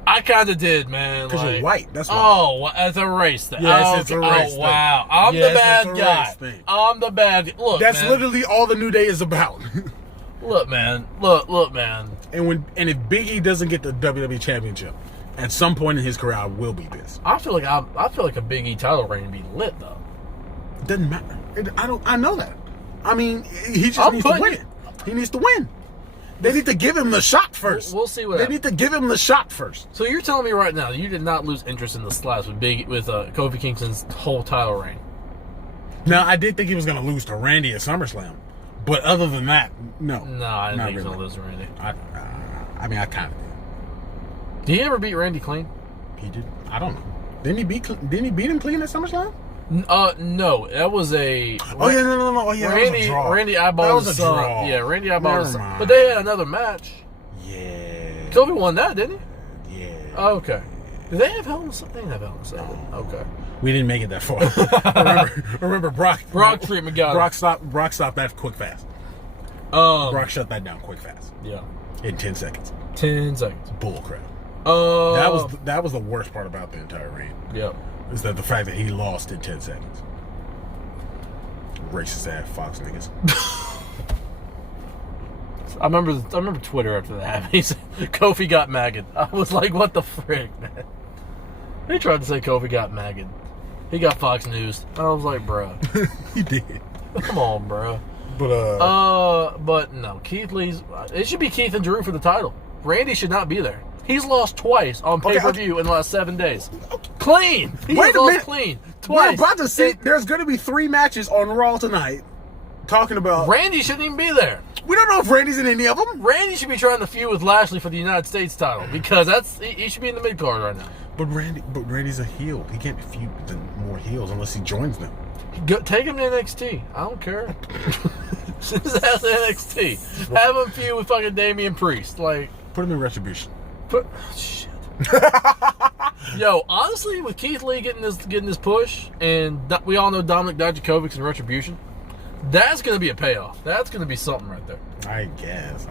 I kind of did, man. Because you're white. That's why. Oh, it's a race thing. Yes, it's a race thing. Wow. I'm the bad guy. I'm the bad guy. Look, that's man. literally all the New Day is about. Look, man. Look, man. And if Big E doesn't get the WWE Championship, at some point in his career, I will be this. I feel like a Big E title reign would be lit though. Doesn't matter. I know that. I mean, he just needs to win it. He needs to win. They need to give him the shot first. We'll see what they need to give him the shot first. So you're telling me right now you did not lose interest in the slaps with Kofi Kingston's whole title reign? Now, I did think he was going to lose to Randy at SummerSlam, but other than that, no. No, I didn't think he was going to lose to Randy. I mean, I kind of did. Did he ever beat Randy clean? He did. I don't know. Didn't he beat him clean at SummerSlam? No, that was a. Oh yeah, no. Oh yeah, Randy eyeballed his son. Draw. Yeah, Randy eyeballed his son. But they had another match. Yeah. Kobe won that, didn't he? Yeah. Oh, okay. Did they have Hell in a Cell? They didn't have Hell in a Cell. Okay. We didn't make it that far. remember Brock treatment got Brock stopped that quick fast. Brock shut that down quick fast. Yeah. In 10 seconds. 10 seconds. Bull crap. That was the worst part about the entire reign. Yep. Is that the fact that he lost in 10 seconds. Racist ass Fox niggas. I remember Twitter after that. He said Kofi got maggot. I was like, what the frick, man? He tried to say Kofi got maggot. He got Fox News. I was like, bruh. He did. Come on, bruh. But no. Keith Lee's. It should be Keith and Drew for the title. Randy should not be there. He's lost twice on pay-per-view in the last 7 days. Clean. Wait a minute. Clean. Twice. We're about to see. There's going to be 3 matches on Raw tonight. Talking about Randy shouldn't even be there. We don't know if Randy's in any of them. Randy should be trying to feud with Lashley for the United States title because he should be in the mid card right now. But Randy's a heel. He can't feud with more heels unless he joins them. Take him to NXT. I don't care. Send his ass to NXT. Have him feud with fucking Damian Priest. Like, put him in Retribution. Shit. Yo, honestly, with Keith Lee getting this push, and we all know Dominic Dijakovic's in Retribution, that's going to be a payoff. That's going to be something right there. I guess.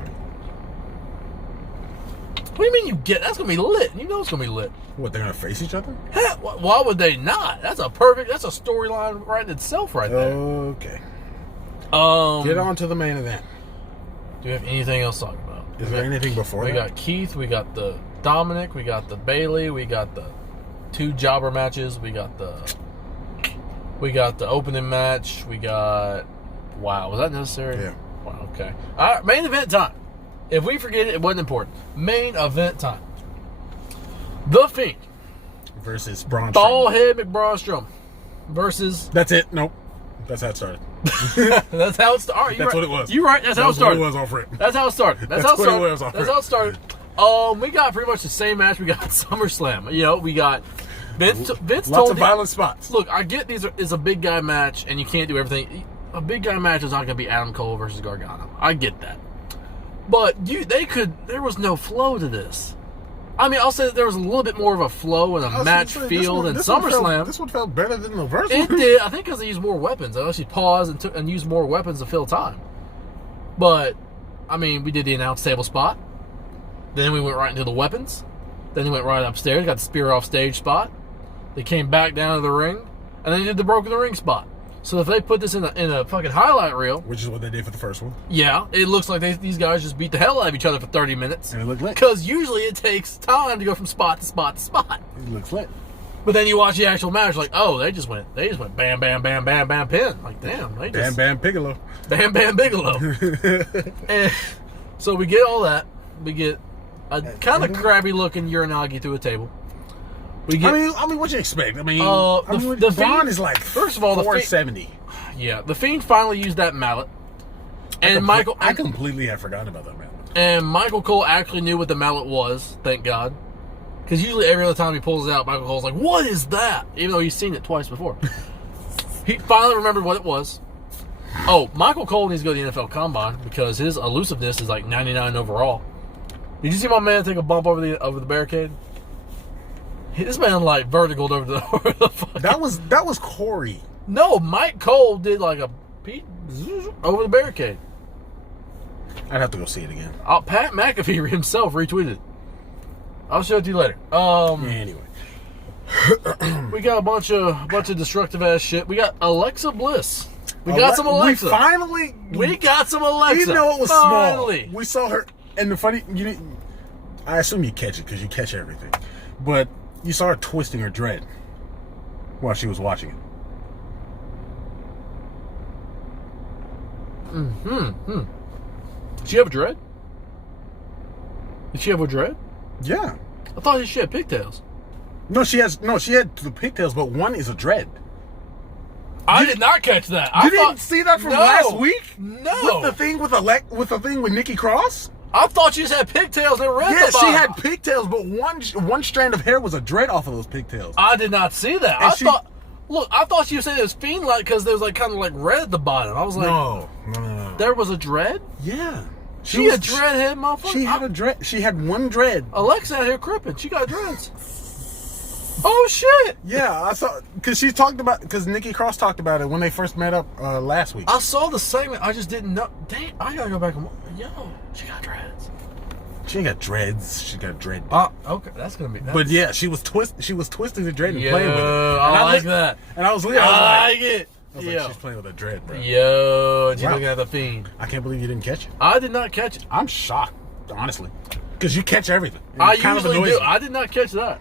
What do you mean you get? That's going to be lit. You know it's going to be lit. What, they're going to face each other? Hell, why would they not? That's a storyline right in itself right there. Okay. Get on to the main event. Do you have anything else to talk about? Is there anything before that? We got Keith, we got the Dominic, we got the Bailey, we got the 2 jobber matches, we got the opening match, we got... Wow, was that necessary? Yeah. Wow, okay. All right, main event time. If we forget it, it wasn't important. Main event time. The Fiend versus Braun Strowman. Ballhead McBraun Strowman versus... That's it. Nope. That's how it started. That's how it started. That's what it was. You're right. That's how it started. That's what it was off rip. That's how it started. That's how it started. We got pretty much the same match we got at SummerSlam. You know, we got Vince Lots of violent spots. Look, I get is a big guy match, and you can't do everything. A big guy match is not going to be Adam Cole versus Gargano. I get that, but there was no flow to this. I mean, I'll say that there was a little bit more of a flow and a match feel than SummerSlam. This one felt better than the first one. It did. I think because they used more weapons. They actually paused and used more weapons to fill time. But, I mean, we did the announce table spot. Then we went right into the weapons. Then he went right upstairs, got the spear off stage spot. They came back down to the ring. And then they did the broken the ring spot. So if they put this in a fucking highlight reel... Which is what they did for the first one. Yeah. It looks like these guys just beat the hell out of each other for 30 minutes. And it looked lit. Because usually it takes time to go from spot to spot to spot. It looks lit. But then you watch the actual match, like, oh, they just went bam, bam, bam, bam, bam, pin. Like, damn. Bam, bam, Bigelow. Bam, bam, Bigelow. And so we get all that. We get a kind of crabby looking Uranagi through a table. I mean, what you expect? I mean, the Braun Fiend is like first of all 470. Yeah, the Fiend finally used that mallet, and I completely have forgotten about that mallet. And Michael Cole actually knew what the mallet was. Thank God, because usually every other time he pulls it out, Michael Cole's like, "What is that?" Even though he's seen it twice before. He finally remembered what it was. Oh, Michael Cole needs to go to the NFL Combine because his elusiveness is like 99 overall. Did you see my man take a bump over the barricade? This man like verticaled over the fucking... That was Corey. No, Mike Cole did like a over the barricade. I'd have to go see it again. Pat McAfee himself retweeted. I'll show it to you later. Anyway, we got a bunch of destructive ass shit. We got Alexa Bliss. We got some Alexa. We got some Alexa. Even though it was small, we saw her. And the funny, I assume you catch it because you catch everything, but you saw her twisting her dread while she was watching it. Did she have a dread? Did she have a dread? Yeah. I thought she had pigtails. No, she had the pigtails, but one is a dread. I did not catch that. You didn't see that from last week? No. With the thing with Nikki Cross? I thought she just had pigtails and red. Yeah, she had pigtails, but one strand of hair was a dread off of those pigtails. I did not see that. I thought she was saying it was fiend-like because there was like kind of like red at the bottom. I was like, no. There was a dread? Yeah. She had dread head, motherfucker. She had a dread. She had one dread. Alexa out here crippin'. She got dreads. Oh shit! Yeah, I saw because Nikki Cross talked about it when they first met up last week. I saw the segment. I just didn't know. Dang, I gotta go back and she got dreads. She ain't got dreads. She got dread. Okay, that's gonna be. But yeah, she was twisting the dread and playing with it. I like that. And I was like, she's playing with a dread, bro. Yo, you looking at the Fiend? I can't believe you didn't catch it. I did not catch it. I'm shocked, honestly, because you catch everything. I usually do. I did not catch that.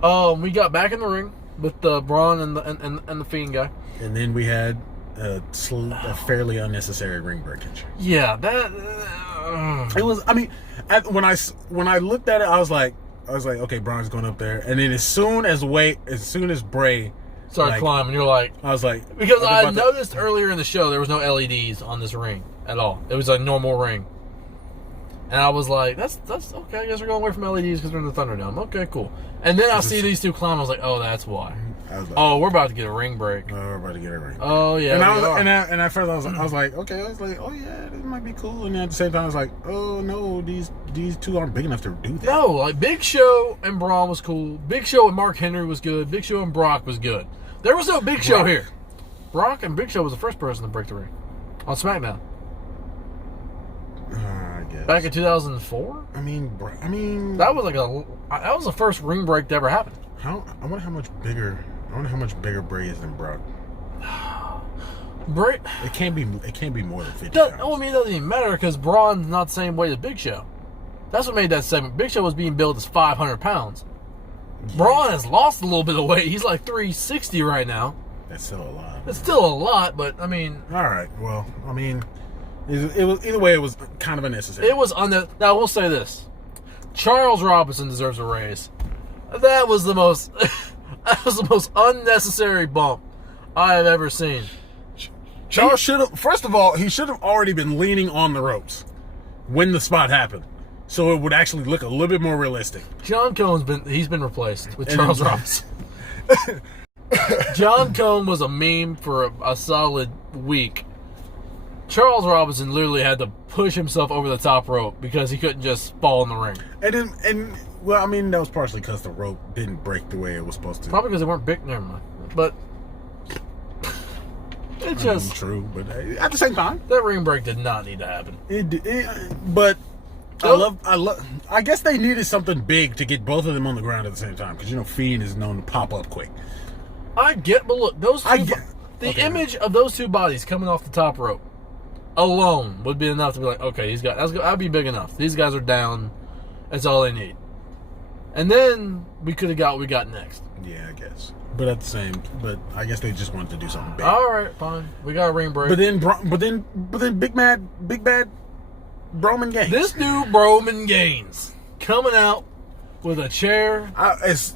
We got back in the ring with the Braun and the Fiend guy, and then we had a fairly unnecessary ring breakage. Yeah, that it was. I mean, when I looked at it, I was like, okay, Braun's going up there, and then as soon as Bray started climbing, you're like, I was like, because I noticed earlier in the show there was no LEDs on this ring at all. It was a normal ring. And I was like, that's okay. I guess we're going away from LEDs because we're in the Thunderdome. Okay, cool. And then I see these two climb. I was like, oh, that's why. I was like, we're about to get a ring break. We're about to get a ring break. Oh yeah. And at first I was like, okay. I was like, oh yeah, this might be cool. And then at the same time, I was like, oh no, these two aren't big enough to do that. No, like Big Show and Braun was cool. Big Show and Mark Henry was good. Big Show and Brock was good. There was no Big Show here. Brock and Big Show was the first person to break the ring on SmackDown. I guess. Back in 2004. I mean, that was the first ring break to ever happen. I wonder how much bigger Bray is than Brock. Bray. It can't be more than 50 pounds. I mean, it doesn't even matter because Braun's not the same weight as Big Show. That's what made that segment. Big Show was being billed as 500 pounds. Yeah. Braun has lost a little bit of weight. He's like 360 right now. That's still a lot. It's still a lot, but I mean. All right. Well, I mean, it was either way. It was kind of unnecessary. It was Now I will say this: Charles Robinson deserves a raise. That was the most. That was the most unnecessary bump I have ever seen. Charles should have. First of all, he should have already been leaning on the ropes when the spot happened, so it would actually look a little bit more realistic. John Cone's been replaced with Charles Robinson. John Cone was a meme for a solid week. Charles Robinson literally had to push himself over the top rope because he couldn't just fall in the ring. Well, I mean, that was partially because the rope didn't break the way it was supposed to. Probably because they weren't big. Never mind. But it's just true. But at the same time, that ring break did not need to happen. But I guess they needed something big to get both of them on the ground at the same time because Fiend is known to pop up quick. But look, those two. Image of those two bodies coming off the top rope alone would be enough to be like, okay, these guys, that'd be big enough. These guys are down. That's all they need. And then we could have got what we got next. Yeah, I guess. But I guess they just wanted to do something big. All right, fine. We got a ring break. But then big bad Roman Gaines. This new Roman Gaines coming out with a chair,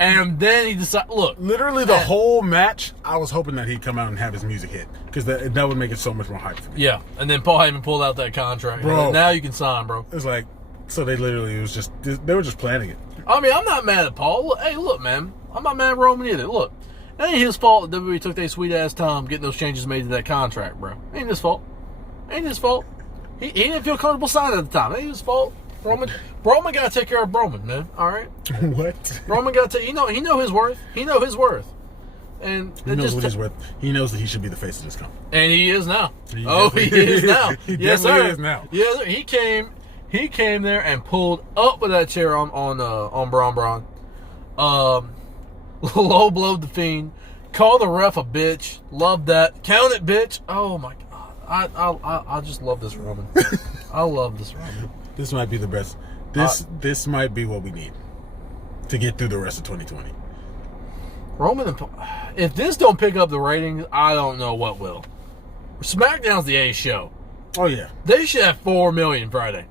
and then he decided, look. Literally the whole match, I was hoping that he'd come out and have his music hit. Because that would make it so much more hype for me. Yeah, and then Paul Heyman pulled out that contract. Bro. Now you can sign, bro. It's like, so they were just planning it. I mean, I'm not mad at Paul. Look, hey, look, man. I'm not mad at Roman either. Look, it ain't his fault that WWE took their sweet-ass time getting those changes made to that contract, bro. Ain't his fault. Ain't his fault. He didn't feel comfortable signing at the time. Ain't his fault. Roman got to take care of Roman, man. All right? What? Roman got to, he know his worth. He know his worth. And he knows what he's worth. He knows that he should be the face of this company. And he is now. He is now. He Yes, definitely sir. is now. Yes, sir. He came there and pulled up with that chair on Braun. Low blowed the Fiend. Called the ref a bitch. Loved that. Count it, bitch. Oh my god. I just love this Roman. I love this Roman. This might be the best. This might be what we need to get through the rest of 2020. Roman and if this don't pick up the ratings, I don't know what will. SmackDown's the A show. Oh yeah. They should have 4 million Friday.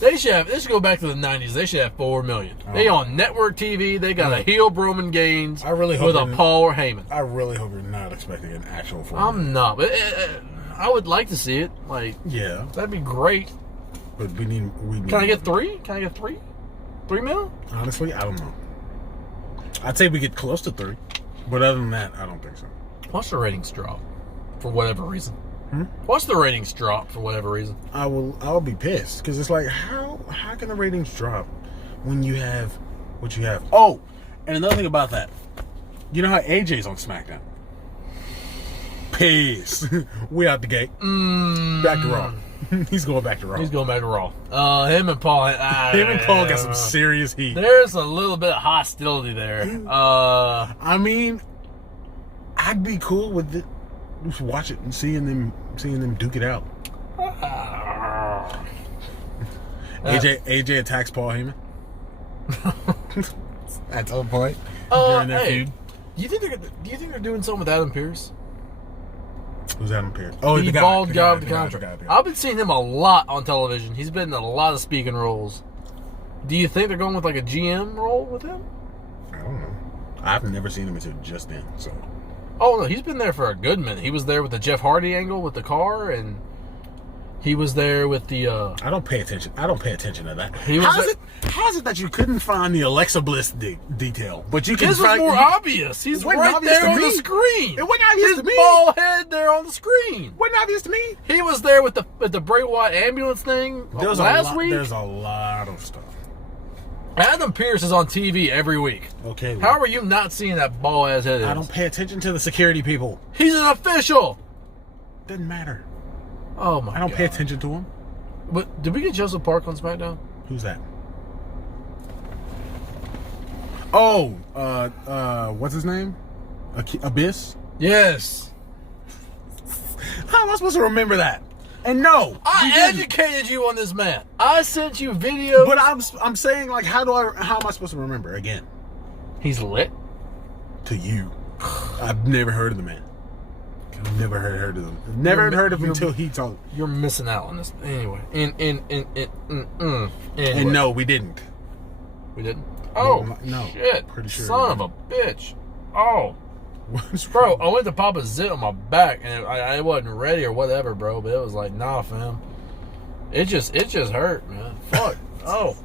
They should go back to the 90s. They should have 4 million. They on network TV. They got a heel Roman Gaines with a Paul or Heyman. I really hope you're not expecting an actual 4 million. I'm not. But I would like to see it. Like, yeah, that'd be great. But we need. Can I get 3? Can I get 3? 3 mil? Honestly, I don't know. I'd say we get close to 3, but other than that, I don't think so. Watch the ratings drop for whatever reason. Watch the ratings drop for whatever reason. I'll be pissed because it's like how can the ratings drop when you have what you have? Oh, and another thing about that, you know how AJ's on SmackDown. Peace. We out the gate. Back to Raw. He's going back to Raw. He's going back to Raw. Him and Paul. Him and Paul got some serious heat. There's a little bit of hostility there. I mean, I'd be cool with it. Just watch it and seeing them duke it out. AJ attacks Paul Heyman. At some point during their feud. Do you think they're doing something with Adam Pearce? Who's Adam Pearce? Oh, the bald guy with the contract. I've been seeing him a lot on television. He's been in a lot of speaking roles. Do you think they're going with like a GM role with him? I don't know. I've never seen him until just then. So. Oh no, he's been there for a good minute. He was there with the Jeff Hardy angle with the car, and he was there with the. I don't pay attention. I don't pay attention to that. How is it that you couldn't find the Alexa Bliss detail, but you can? This was more obvious. He's right there on the screen. It wasn't obvious to me. His bald head there on the screen. Wasn't obvious to me. He was there with the Bray Wyatt ambulance thing last week. There's a lot of stuff. Adam Pearce is on TV every week. Okay. How are you not seeing that bald ass head? I don't pay attention to the security people. He's an official. Doesn't matter. Oh my! I don't pay attention to him. But did we get Joseph Park on SmackDown? Who's that? Oh, what's his name? Abyss? Yes. How am I supposed to remember that? And no, I educated you on this man. I sent you videos. But I'm saying, like, how am I supposed to remember again? He's lit. To you, I've never heard of the man. I've never heard of him. Never heard of him until he told. You're missing out on this anyway. Anyway. And no, we didn't. We didn't. Oh no, shit! Pretty sure. Son of a bitch. Oh. Bro, I went to pop a zit on my back and I wasn't ready or whatever, bro. But it was like, nah, fam. It just hurt, man. Fuck. Oh,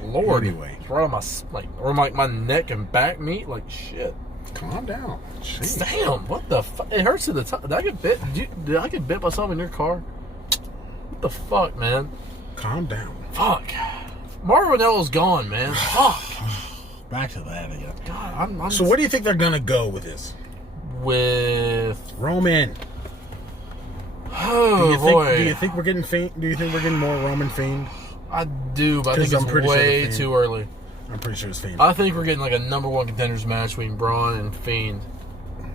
Lord. Anyway, it's right on my neck and back meat. Like shit. Calm down. Jeez. Damn. What the fuck? It hurts to the top. Did I get bit? Did I get bit by something in your car? What the fuck, man? Calm down. Fuck. Mario Ranello's gone, man. Fuck. Back to that again. God, so where do you think they're gonna go with this? With Roman. Oh boy. Do you think we're getting Fiend? Do you think we're getting more Roman Fiend? I do, but I think it's way too early. I'm pretty sure it's Fiend. I think we're getting like a number one contenders match between Braun and Fiend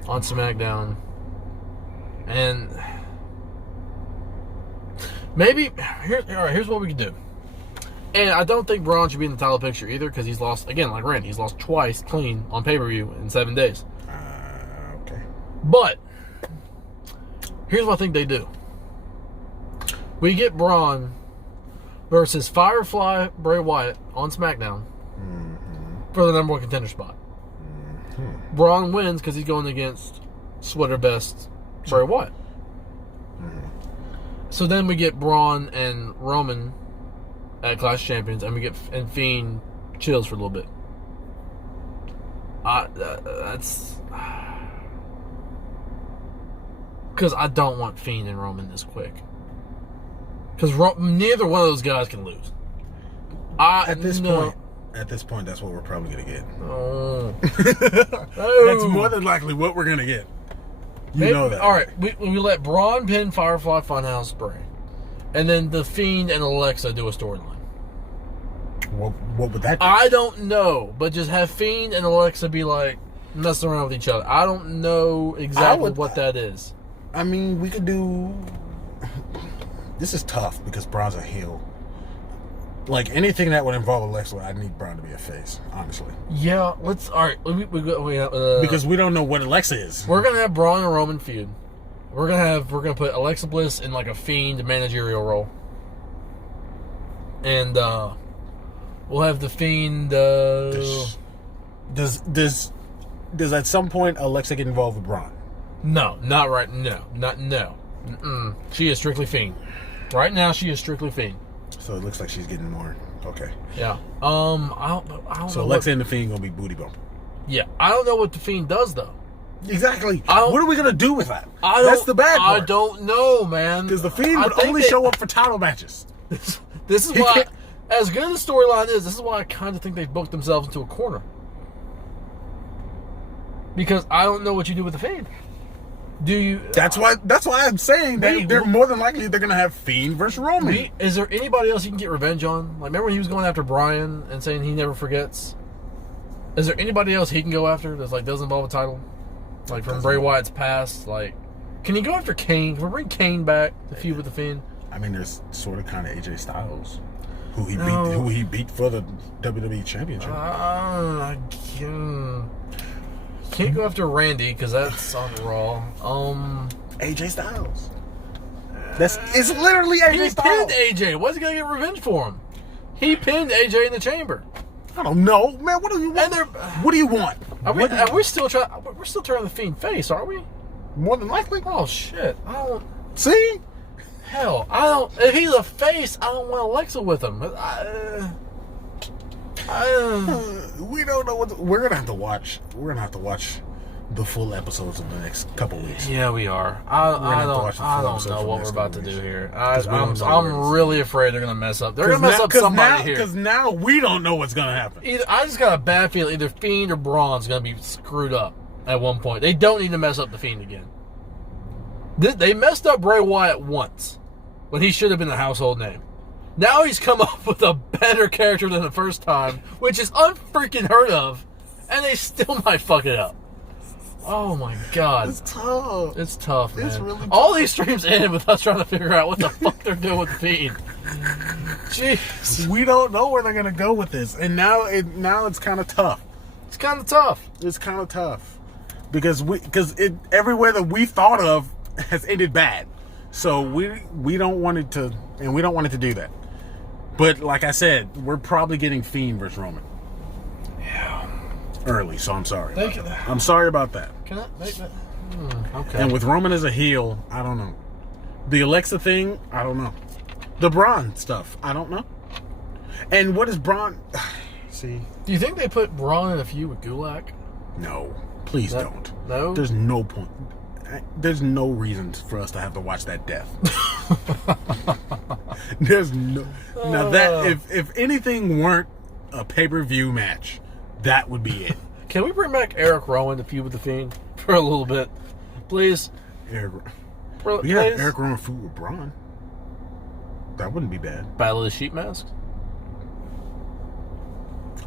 on SmackDown, and maybe here's what we can do. And I don't think Braun should be in the title picture either because he's lost again, like Randy. He's lost twice clean on pay-per-view in 7 days. Okay. But here's what I think they do. We get Braun versus Firefly Bray Wyatt on SmackDown. for the number one contender spot. Mm-hmm. Braun wins because he's going against sweater best Bray Wyatt. Mm-hmm. So then we get Braun and Roman at Clash of Champions, and we get Fiend chills for a little bit. That's because I don't want Fiend and Roman this quick. Because neither one of those guys can lose. At this point, that's what we're probably gonna get. Oh. That's more than likely what we're gonna get. You know that. All right, we let Braun pin Firefly Funhouse Bray, and then the Fiend and Alexa do a storyline. What would that do? I don't know, but just have Fiend and Alexa be like messing around with each other. I don't know exactly what that is. I mean, we could do. This is tough because Braun's a heel. Like anything that would involve Alexa, I need Braun to be a face. Honestly. Yeah, let's. All right, because we don't know what Alexa is. We're gonna have Braun and Roman feud. We're gonna put Alexa Bliss in like a Fiend managerial role, and we'll have the Fiend. Does at some point Alexa get involved with Braun? No, not right. No. Mm-mm. She is strictly Fiend. Right now, she is strictly Fiend. So it looks like she's getting more. Okay. Yeah. I don't know. So Alexa and the Fiend gonna be booty bump. Yeah. I don't know what the Fiend does though. Exactly. What are we gonna do with that? That's the bad part. I don't know, man. Because the Fiend would only show up for title matches. This is why, as good as the storyline is, this is why I kind of think they've booked themselves into a corner. Because I don't know what you do with the Fiend. Do you? That's why I'm saying they're more than likely they're gonna have Fiend versus Roman. Is there anybody else you can get revenge on? Like, remember when he was going after Bryan and saying he never forgets? Is there anybody else he can go after that's like doesn't involve a title? Like from Bray Wyatt's past, like can he go after Kane? Can we bring Kane back to feud with the Fiend? I mean, there's sort of kind of AJ Styles, who he beat for the WWE Championship. Can't go after Randy because that's on Raw. AJ Styles. It's literally AJ Styles. He pinned AJ. What's he gonna get revenge for him? He pinned AJ in the chamber. I don't know, man. What do you want? What do you want? We're still turning the Fiend face, aren't we? More than likely. Oh shit! I don't see. Hell, I don't. If he's a face, I don't want Alexa with him. We don't know what we're gonna have to watch. We're gonna have to watch the full episodes of the next couple weeks. Yeah, we are. I don't know what we're about to do here. I'm really afraid they're gonna mess up. They're gonna mess up somebody here. Because now we don't know what's gonna happen. I just got a bad feeling either Fiend or Braun's gonna be screwed up at one point. They don't need to mess up the Fiend again. They messed up Bray Wyatt once when he should have been a household name. Now he's come up with a better character than the first time, which is unfreaking heard of, and they still might fuck it up. Oh my god. It's tough. It's tough, man. It's really tough. All these streams end with us trying to figure out what the fuck they're doing with the Fiend. Jeez. We don't know where they're gonna go with this, and now it's kind of tough. It's kind of tough. It's kind of tough because everywhere that we thought of has ended bad, so we don't want it to, and we don't want it to do that. But like I said, we're probably getting Fiend versus Roman. Yeah. Early, so I'm sorry. I'm sorry about that. Can I make that? Okay. And with Roman as a heel, I don't know. The Alexa thing, I don't know. The Braun stuff, I don't know. And what is Braun? See? Do you think they put Braun in a feud with Gulak? No. Please don't. No? There's no point. There's no reason for us to have to watch that death. There's no. Now that if anything weren't a pay-per-view match, that would be it. Can we bring back Eric Rowan to feud with the Fiend for a little bit, please? We have Eric Rowan feud with Braun. That wouldn't be bad. Battle of the Sheep Masks.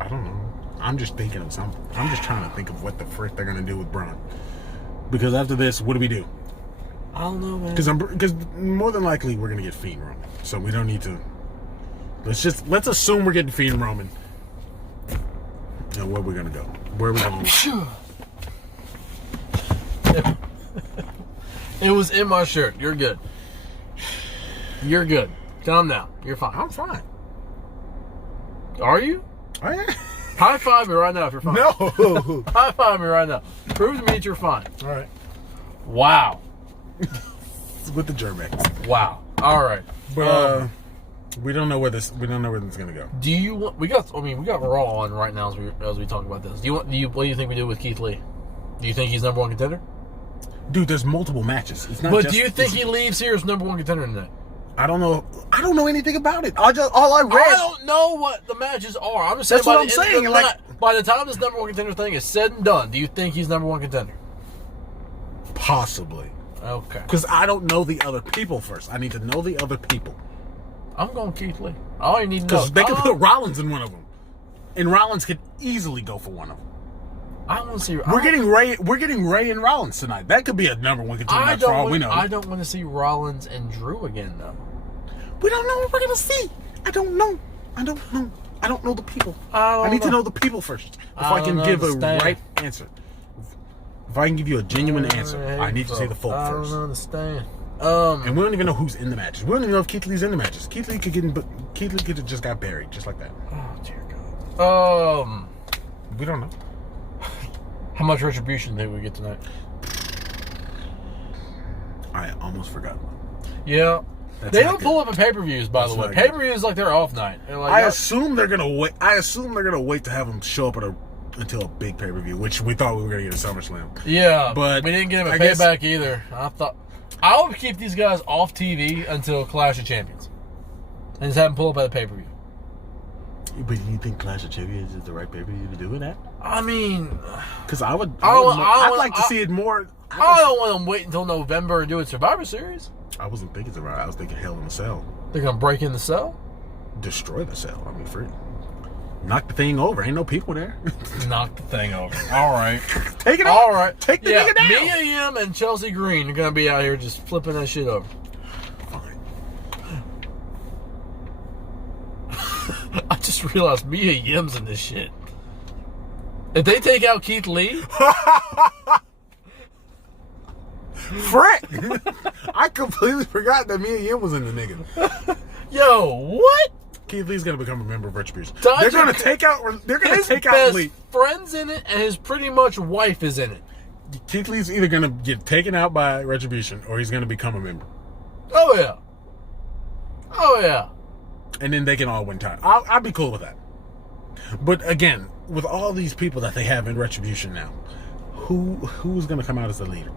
I don't know. I'm just thinking of something. I'm just trying to think of what the frick they're gonna do with Braun. Because after this, what do we do? I don't know, man. Because more than likely we're gonna get Fiend Roman, so we don't need to. Let's assume we're getting Fiend Roman. And where are we gonna go? Where are we going? It was in my shirt. You're good. You're good. Calm down. You're fine. I'm fine. Are you? I am. High five me right now if you're fine. No. High five me right now. Prove to me that you're fine. All right. Wow. With the Germex. Wow. All right. But we don't know where this is gonna go. Do you want? We got Raw on right now as we talk about this. What do you think we do with Keith Lee? Do you think he's number one contender? Dude, there's multiple matches. It's not. But do you think he leaves here as number one contender tonight? I don't know. I don't know anything about it. All I read. I don't know what the matches are. I'm just saying. That's what I'm saying. By the time this number one contender thing is said and done, do you think he's number one contender? Possibly. Okay. Because I don't know the other people first. I need to know the other people. I'm going Keith Lee. All you need to know. Because they could put Rollins in one of them, and Rollins could easily go for one of them. I want to see. We're getting Ray and Rollins tonight. That could be a number one contender for all we know. I don't want to see Rollins and Drew again, though. We don't know what we're gonna see. I don't know. I don't know the people. I need to know the people first before I can give a right answer. If I can give you a genuine answer, I need to see the folk first. I don't understand. And we don't even know who's in the matches. We don't even know if Keith Lee's in the matches. Keith Lee could have just got buried, just like that. Oh dear God. We don't know. How much retribution did we get tonight? I almost forgot. Yeah. They don't pull up at pay-per-views, by the way. Pay-per-views like their off night. Like, I assume they're gonna wait. To have them show up until a big pay-per-view, which we thought we were gonna get a SummerSlam. Yeah, but we didn't get him a Payback either. I would keep these guys off TV until Clash of Champions, and just have them pull up at a pay-per-view. But do you think Clash of Champions is the right pay-per-view to do it at? I mean, because I'd like to see it more. I don't want them wait until November and do a Survivor Series. I wasn't thinking Survivor. I was thinking Hell in a Cell. They're gonna break in the cell, destroy the cell. I mean, free. Knock the thing over. Ain't no people there. Knock the thing over. All right. Take it out. All right. Take the nigga down. Mia Yim and Chelsea Green are going to be out here just flipping that shit over. Fine. I just realized Mia Yim's in this shit. If they take out Keith Lee... Frick! I completely forgot that Mia Yim was in the nigga. Yo, what? Keith Lee's gonna become a member of Retribution. They're gonna take out Lee. His friend's in it, and his pretty much wife is in it. Keith Lee's either gonna get taken out by Retribution, or he's gonna become a member. Oh yeah. Oh yeah. And then they can all win time. I'd be cool with that. But again, with all these people that they have in Retribution now, who's gonna come out as the leader?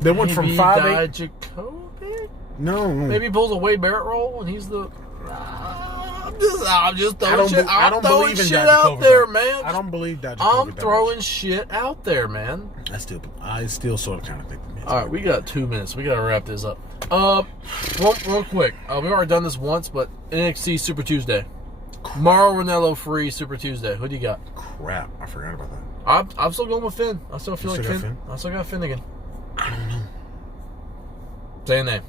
They went from 5-8. Jacoby? No. Maybe he pulls a Wade Barrett role and he's the. I'm just throwing shit. I don't believe in shit Dr. out Kobe there, time. man. I don't believe Dr. I'm throwing shit out there, man. I still sort of kind of think. All right, we got 2 minutes. We got to wrap this up. Real quick. We've already done this once, but NXT Super Tuesday. Mauro Ranallo free Super Tuesday. Who do you got? Crap, I forgot about that. I'm still going with Finn. I still feel like Finn. I still got Finn again. I don't know. Say a name.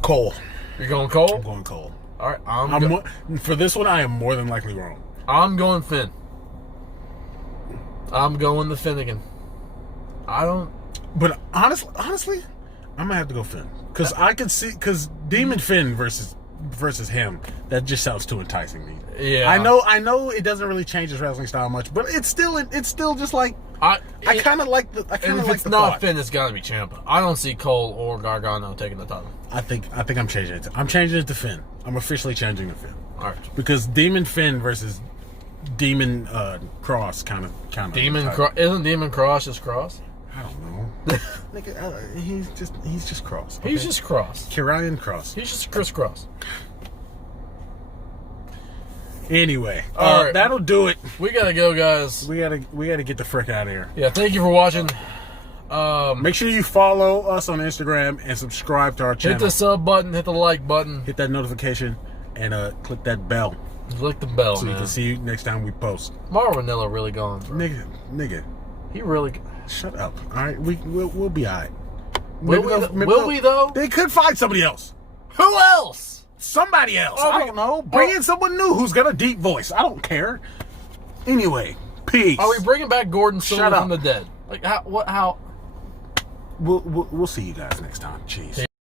Cole. You're going Cole? I'm going Cole. All right. For this one, I am more than likely wrong. I'm going Finn. I'm going the Finnegan. I don't. But honestly, I'm gonna have to go Finn because I could see Demon Finn versus him. That just sounds too enticing to me. Yeah. I know it doesn't really change his wrestling style much, but it's still just like I kind of like the. If it's not Finn, it's gotta be Ciampa. I don't see Cole or Gargano taking the title. I think I'm changing it. I'm changing it to Finn. I'm officially changing to Finn. All right. Because Demon Finn versus Demon Cross kind of. Isn't Demon Cross just Cross? I don't know. He's just Cross. Okay? He's just Cross. Kirian Cross. He's just Chris Cross. Anyway, all right. That'll do it. We gotta go, guys. We gotta get the frick out of here. Yeah, thank you for watching. Make sure you follow us on Instagram and subscribe to our channel. Hit the sub button, hit the like button, hit that notification, and click that bell. Click the bell, so you can see you next time we post. Mauro Ranallo really gone, bro. Nigga. He really. Shut up. All right, we'll be all right. Will we though? They could find somebody else. Who else? Somebody else. I don't know. Bring in someone new who's got a deep voice. I don't care. Anyway, peace. Are we bringing back Gordon Silver from the dead? Like how? We'll see you guys next time. Jeez.